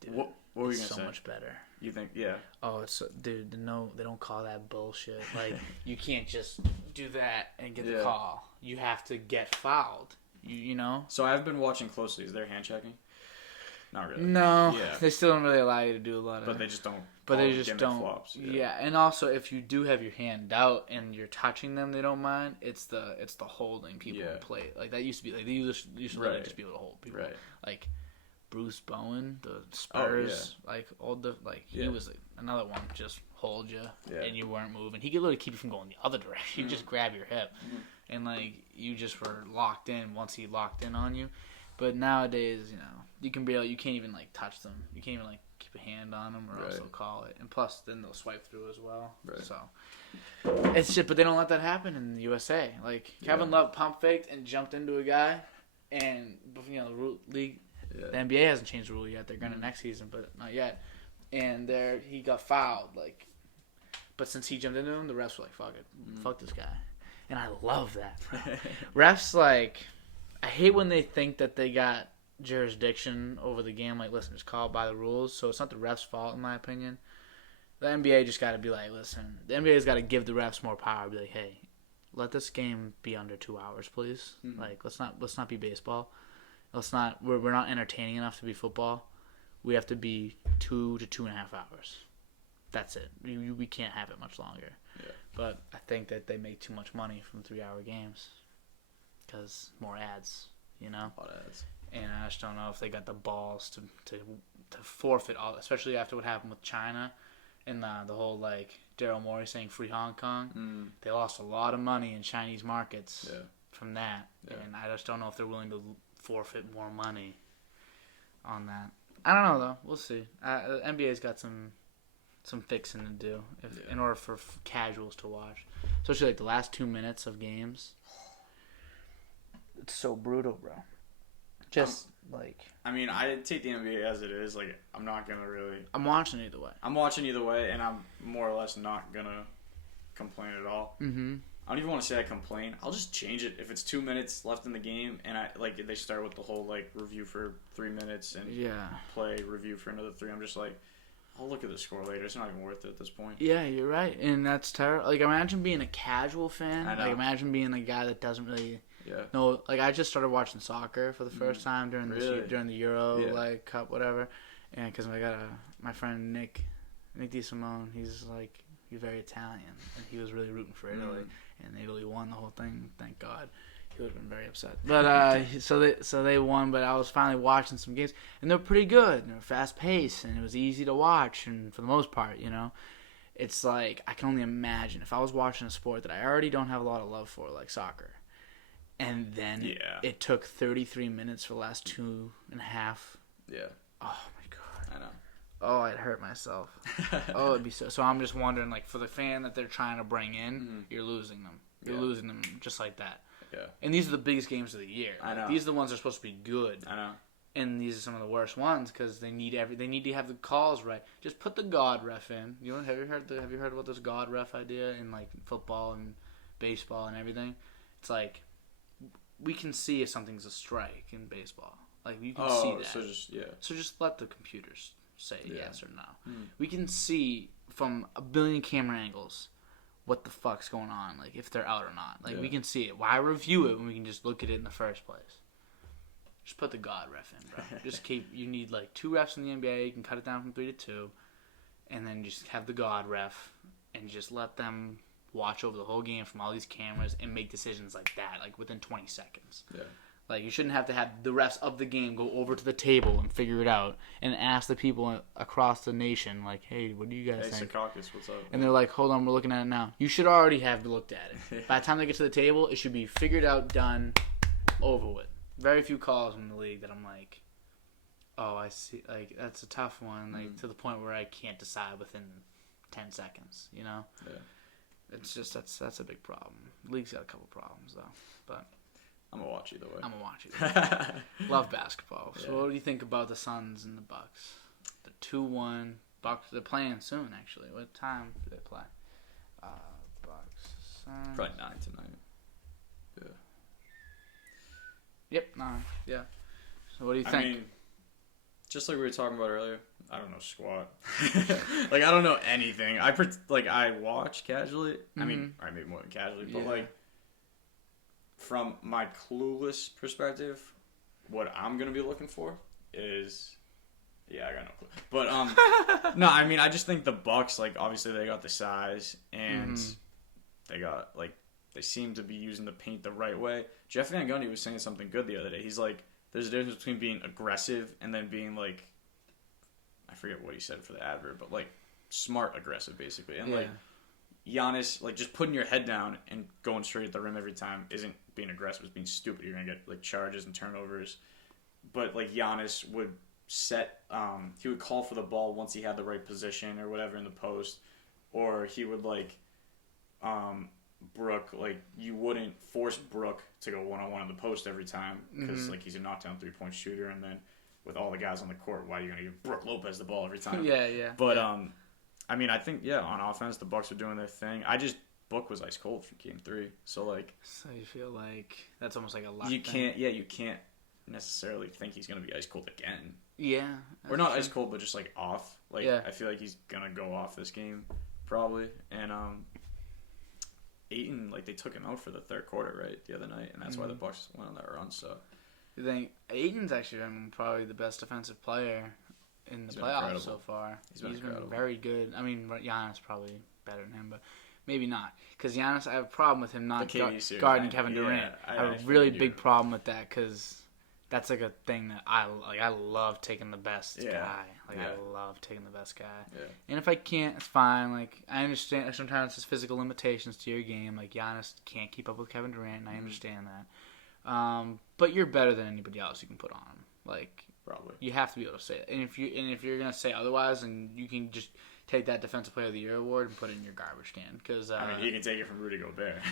Dude, what were you gonna say? say? So much better. You think? Yeah. Oh, dude, no, they don't call that bullshit. Like, you can't just do that and get the call. You have to get fouled. You know. So I've been watching closely. Is there hand checking? Not really. No, they still don't really allow you to do a lot of. But they just don't. But they just don't. Flops. Yeah, and also if you do have your hand out and you're touching them, they don't mind. It's the holding people play. Like that used to be like they used to really just be able to hold people. Right. Like Bruce Bowen, the Spurs, like all the he was like, another one just hold you and you weren't moving. He could literally keep you from going the other direction. You just grab your hip and like you just were locked in once he locked in on you. But nowadays, you can't even like touch them. You can't even like keep a hand on them or else they'll call it. And plus, then they'll swipe through as well. Right. So it's just, but they don't let that happen in the USA. Like Kevin Love pump faked and jumped into a guy, and the league, the NBA hasn't changed the rule yet. They're gonna next season, but not yet. And he got fouled. Like, but since he jumped into him, the refs were like, "Fuck it, fuck this guy," and I love that. Refs like. I hate when they think that they got jurisdiction over the game. Like, listen, it's called by the rules, so it's not the refs' fault, in my opinion. The NBA just got to be like, listen, the NBA's got to give the refs more power. Be like, hey, let this game be under 2 hours, please. Mm-hmm. Like, let's not be baseball. We're not entertaining enough to be football. We have to be 2 to 2.5 hours. That's it. We can't have it much longer. Yeah. But I think that they make too much money from 3-hour games. Because more ads, A lot of ads. And I just don't know if they got the balls to forfeit all, especially after what happened with China and the whole like Daryl Morey saying free Hong Kong. They lost a lot of money in Chinese markets from that, and I just don't know if they're willing to forfeit more money on that. I don't know though. We'll see. The NBA's got some fixing to do in order for casuals to watch, especially like the last 2 minutes of games. It's so brutal, bro. Just I mean, I take the NBA as it is. Like, I'm not gonna really. I'm watching either way. I'm watching either way, and I'm more or less not gonna complain at all. Mm-hmm. I don't even want to say I complain. I'll just change it if it's 2 minutes left in the game, and they start with the whole like review for 3 minutes and play review for another 3. I'm just like, I'll look at the score later. It's not even worth it at this point. Yeah, you're right, and that's terrible. Like, imagine being a casual fan. I know. Like, imagine being a guy that doesn't really. Yeah. No, like I just started watching soccer for the first time during the Euro Cup, whatever, and because I got my friend Nick DeSimone, he's very Italian, and he was really rooting for Italy, and Italy won the whole thing. Thank God. He would have been very upset. But so they won. But I was finally watching some games, and they're pretty good. They were fast paced, and it was easy to watch. And for the most part, it's like I can only imagine if I was watching a sport that I already don't have a lot of love for, like soccer. And then it took 33 minutes for the last 2.5. Yeah. Oh, my God. I know. Oh, I'd hurt myself. Oh, it'd be so... So I'm just wondering, like, for the fan that they're trying to bring in, you're losing them. You're losing them just like that. Yeah. And these are the biggest games of the year. I know. These are the ones that are supposed to be good. I know. And these are some of the worst ones because they need to have the calls right. Just put the God ref in. Have you heard about this God ref idea in, like, football and baseball and everything? It's like... We can see if something's a strike in baseball. Like, you can see that. So just let the computers say yes or no. We can see from a billion camera angles what the fuck's going on, like, if they're out or not. Like, we can see it. Why review it when we can just look at it in the first place? just put the God ref in, bro. Just you need like 2 refs in the NBA. You can cut it down from 3 to 2. And then just have the God ref and just let them watch over the whole game from all these cameras and make decisions like that, like within 20 seconds. Yeah. Like, you shouldn't have to have the refs of the game go over to the table and figure it out and ask the people across the nation, like, hey, what do you guys think? Hey, Secaucus, what's up? And they're like, hold on, we're looking at it now. You should already have looked at it. By the time they get to the table, it should be figured out, done, over with. Very few calls in the league that I'm like, oh, I see. Like, that's a tough one, like, to the point where I can't decide within 10 seconds, you know? Yeah. It's just, that's a big problem. The league's got a couple problems, though, but... I'm going to watch either way. I'm going to watch either way. Love basketball. So what do you think about the Suns and the Bucks? The 2-1 Bucks, they're playing soon, actually. What time do they play? Bucks, Suns. Probably 9 tonight. Yeah. Yep, 9. Yeah. So what do you think? I mean, just like we were talking about earlier, I don't know squat. Like, I don't know anything. I watch casually. I mean, I maybe more than casually, but like, from my clueless perspective, what I'm gonna be looking for is, I got no clue. But no, I mean, I just think the Bucks, like, obviously they got the size and they got like, they seem to be using the paint the right way. Jeff Van Gundy was saying something good the other day. He's like, there's a difference between being aggressive and then being like, I forget what he said for the adverb, but like smart aggressive basically. And like Giannis, like just putting your head down and going straight at the rim every time isn't being aggressive, it's being stupid. You're gonna get like charges and turnovers. But like Giannis would he would call for the ball once he had the right position or whatever in the post, or he would like Brook, like you wouldn't force Brook to go one-on-one in the post every time because like he's a knockdown 3-point shooter, and then with all the guys on the court, why are you gonna give Brook Lopez the ball every time? But I mean, I think on offense the Bucks are doing their thing. Book was ice cold for Game 3, so like. So you feel like that's almost like a lock. You can't necessarily think he's gonna be ice cold again. Yeah. Or not ice cold, but just like off. Like I feel like he's gonna go off this game probably, and Ayton, like they took him out for the third quarter, right, the other night, and that's why the Bucks went on that run. So. You think Ayton's actually been probably the best defensive player in the playoffs so far. He's been very good. I mean, Giannis probably better than him, but maybe not. Because Giannis, I have a problem with him not guarding Kevin Durant. I have a really big problem with that because that's like a thing that I love taking the best guy. I love taking the best guy. Yeah. And if I can't, it's fine. Like, I understand sometimes there's physical limitations to your game. Like, Giannis can't keep up with Kevin Durant, and I understand that. But you're better than anybody else you can put on him. Like, probably you have to be able to say it. And if you're gonna say otherwise, then you can just take that Defensive Player of the Year award and put it in your garbage can. Cause I mean, he can take it from Rudy Gobert.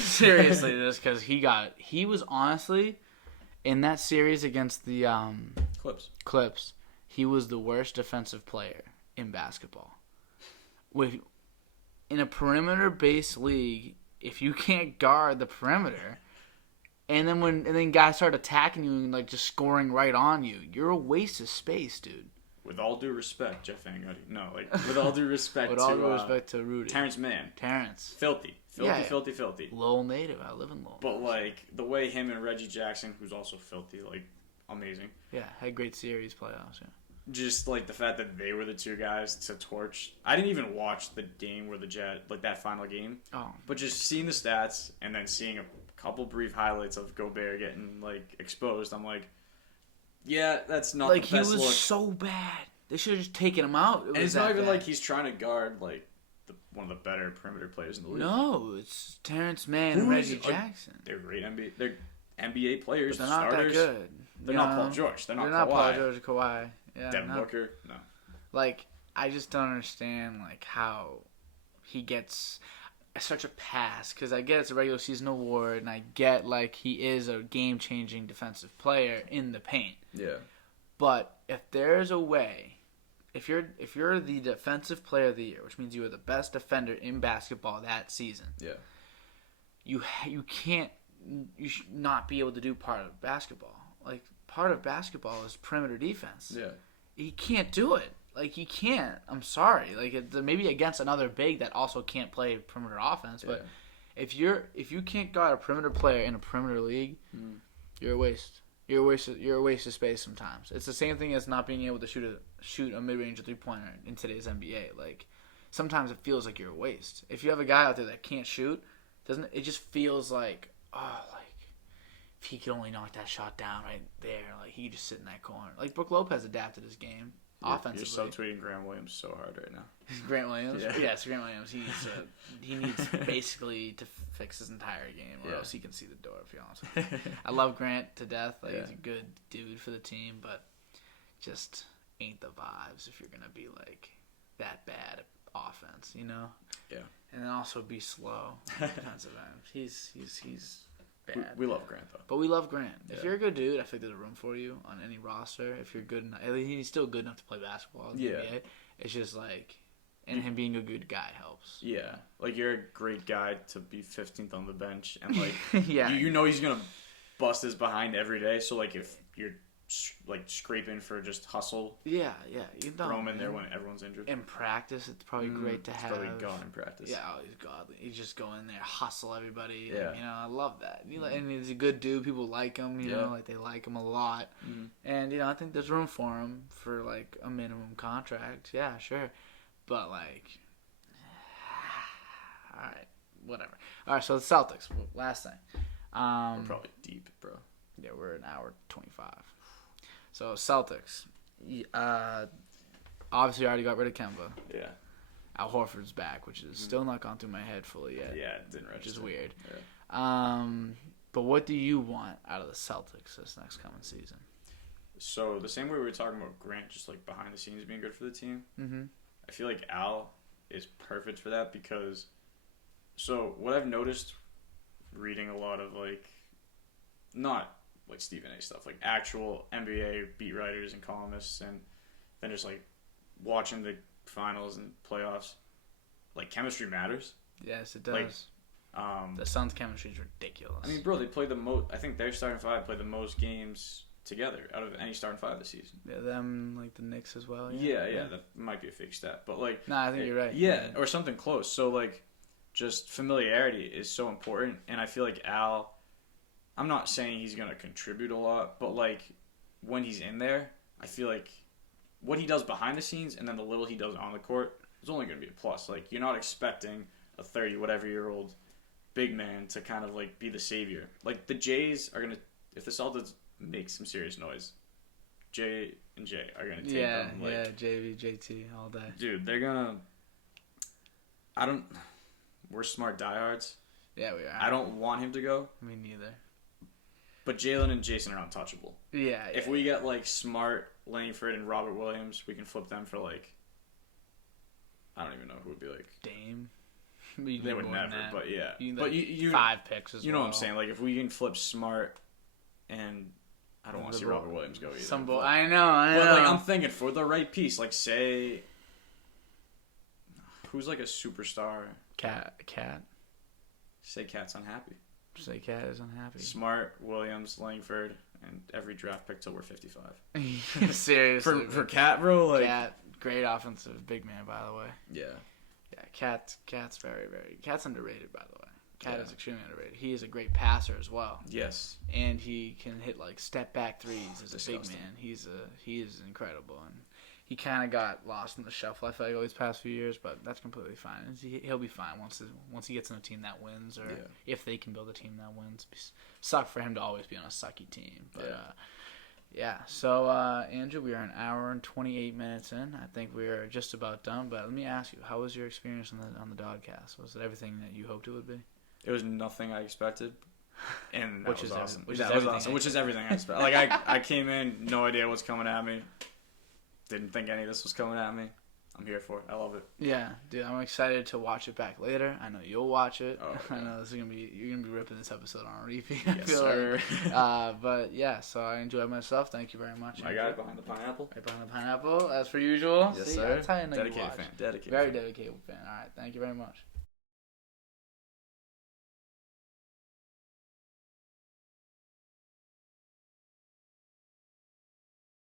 Seriously, because he was honestly in that series against the Clips. He was the worst defensive player in basketball. In a perimeter-based league, if you can't guard the perimeter. And then guys start attacking you and like just scoring right on you. You're a waste of space, dude. With all due respect, Jeff Van Gundy. No, like with all due respect to Rudy. Terrence Mann. Filthy. Lowell native. I live in Lowell. But like the way him and Reggie Jackson, who's also filthy, like amazing. Yeah, had great series playoffs. Yeah. Just like the fact that they were the two guys to torch. I didn't even watch the game where that final game. Oh. But just seeing the stats and then seeing a couple brief highlights of Gobert getting like exposed, I'm like, yeah, that's not like the best look. He was so bad. They should have just taken him out. And it's not even like he's trying to guard like one of the better perimeter players in the league. No, it's Terrence Mann and Reggie Jackson. They're great NBA. They're NBA players. But they're not that good. They're not Paul George. They're not Paul George or Kawhi. Yeah, Devin Booker. No. Like, I just don't understand like how he gets such a pass, because I get it's a regular season award, and I get like he is a game-changing defensive player in the paint. Yeah. But if there's a way, if you're the defensive player of the year, which means you are the best defender in basketball that season, you should not be able to do part of basketball. Like, part of basketball is perimeter defense. Yeah. He can't do it. Like, he can't. I'm sorry. Like, maybe against another big that also can't play perimeter offense. But if you can't guard a perimeter player in a perimeter league, you're a waste. You're a waste of space sometimes. It's the same thing as not being able to shoot a mid-range or 3-pointer in today's NBA. Like, sometimes it feels like you're a waste. If you have a guy out there that can't shoot, it just feels like, oh, like, if he could only knock that shot down right there, like, he could just sit in that corner. Like, Brook Lopez adapted his game offensively. You're subtweeting Graham Williams so hard right now. Grant Williams? Yeah. Yes, Grant Williams. He needs basically to fix his entire game, or else he can see the door, if you're honest with me. I love Grant to death. Like, he's a good dude for the team, but just ain't the vibes if you're going to be, like, that bad offense, you know? Yeah. And then also be slow defensive end. He's bad. We love Grant, though. But we love Grant. If you're a good dude, I think there's a room for you on any roster. If you're good enough, he's still good enough to play basketball in the NBA. It's just like, and him being a good guy helps. Yeah. Like, you're a great guy to be 15th on the bench. And, like, yeah. you know he's going to bust his behind every day. So, like, if you're, like, scraping for just hustle. Yeah. You know, throw him in there when everyone's injured. In practice, it's probably great to have. Probably gone in practice. Yeah, he's godly. He just go in there, hustle everybody. Yeah. You know, I love that. And he's a good dude. People like him. You know, like they like him a lot. Mm-hmm. And you know, I think there's room for him for like a minimum contract. Yeah, sure. But like, all right, whatever. All right, so the Celtics. Last thing. We're probably deep, bro. Yeah, we're an hour 25. So Celtics, obviously already got rid of Kemba. Yeah. Al Horford's back, which is still not gone through my head fully yet. Yeah, it didn't register. Which is weird. Yeah. But what do you want out of the Celtics this next coming season? So the same way we were talking about Grant, just like behind the scenes being good for the team. Mm-hmm. I feel like Al is perfect for that because. So what I've noticed, reading a lot of like, not like Stephen A. stuff, like actual NBA beat writers and columnists, and then just like watching the finals and playoffs, like chemistry matters. Yes, it does. Like, the Suns' chemistry is ridiculous. I mean, bro, they played the most. I think their starting five played the most games together out of any starting five this season. Yeah, them, like the Knicks as well. Yeah, that might be a fake stat, but like. Nah, I think you're right. Yeah, or something close. So like, just familiarity is so important, and I feel like Al. I'm not saying he's gonna contribute a lot, but like when he's in there, I feel like what he does behind the scenes and then the little he does on the court is only gonna be a plus. Like you're not expecting a 30-whatever-year-old big man to kind of like be the savior. Like the Jays are gonna, if the Celtics make some serious noise, J and J are gonna take them. Like, yeah, JV, JT all day. Dude, they're gonna. We're smart diehards. Yeah, we are. I don't want him to go. Me neither. But Jalen and Jason are untouchable. Yeah. If we get like Smart, Langford, and Robert Williams, we can flip them for like. I don't even know who would be like. Dame. They would never, but yeah. But you 5 picks as well. You know what I'm saying? Like if we can flip Smart, and I don't want to see Robert Williams go either. I know. But like I'm thinking for the right piece, like say. Who's like a superstar? Cat. Say Cat's unhappy. Say Cat is unhappy. Smart, Williams, Langford, and every draft pick till we're 55. Seriously. For Cat, bro, like Cat, great offensive big man, by the way. Yeah. Yeah, Cat's very, very. Cat's underrated, by the way. Cat is extremely underrated. He is a great passer as well. Yes. And he can hit like step back threes as a big Disgusting. man. He is incredible, and he kind of got lost in the shuffle, I feel like, all these past few years, but that's completely fine. He'll be fine once he gets in a team that wins, or if they can build a team that wins. Suck for him to always be on a sucky team. But, So, Andrew, we are an hour and 28 minutes in. I think we are just about done, but let me ask you, how was your experience on the DOD-Cast? Was it everything that you hoped it would be? It was nothing I expected. And that was awesome. Which is everything I expected. Like, I came in, no idea what's coming at me. Didn't think any of this was coming at me. I'm here for it. I love it. Yeah, dude, I'm excited to watch it back later. I know you'll watch it. Oh, I know you're gonna be ripping this episode on repeat. Yes, sir. But yeah, so I enjoyed myself. Thank you very much. My guy behind the pineapple. Right behind the pineapple, as per usual. Yes, See, sir. that's how I know Dedicated you watch. fan. Dedicated. Very dedicated fan. All right, thank you very much.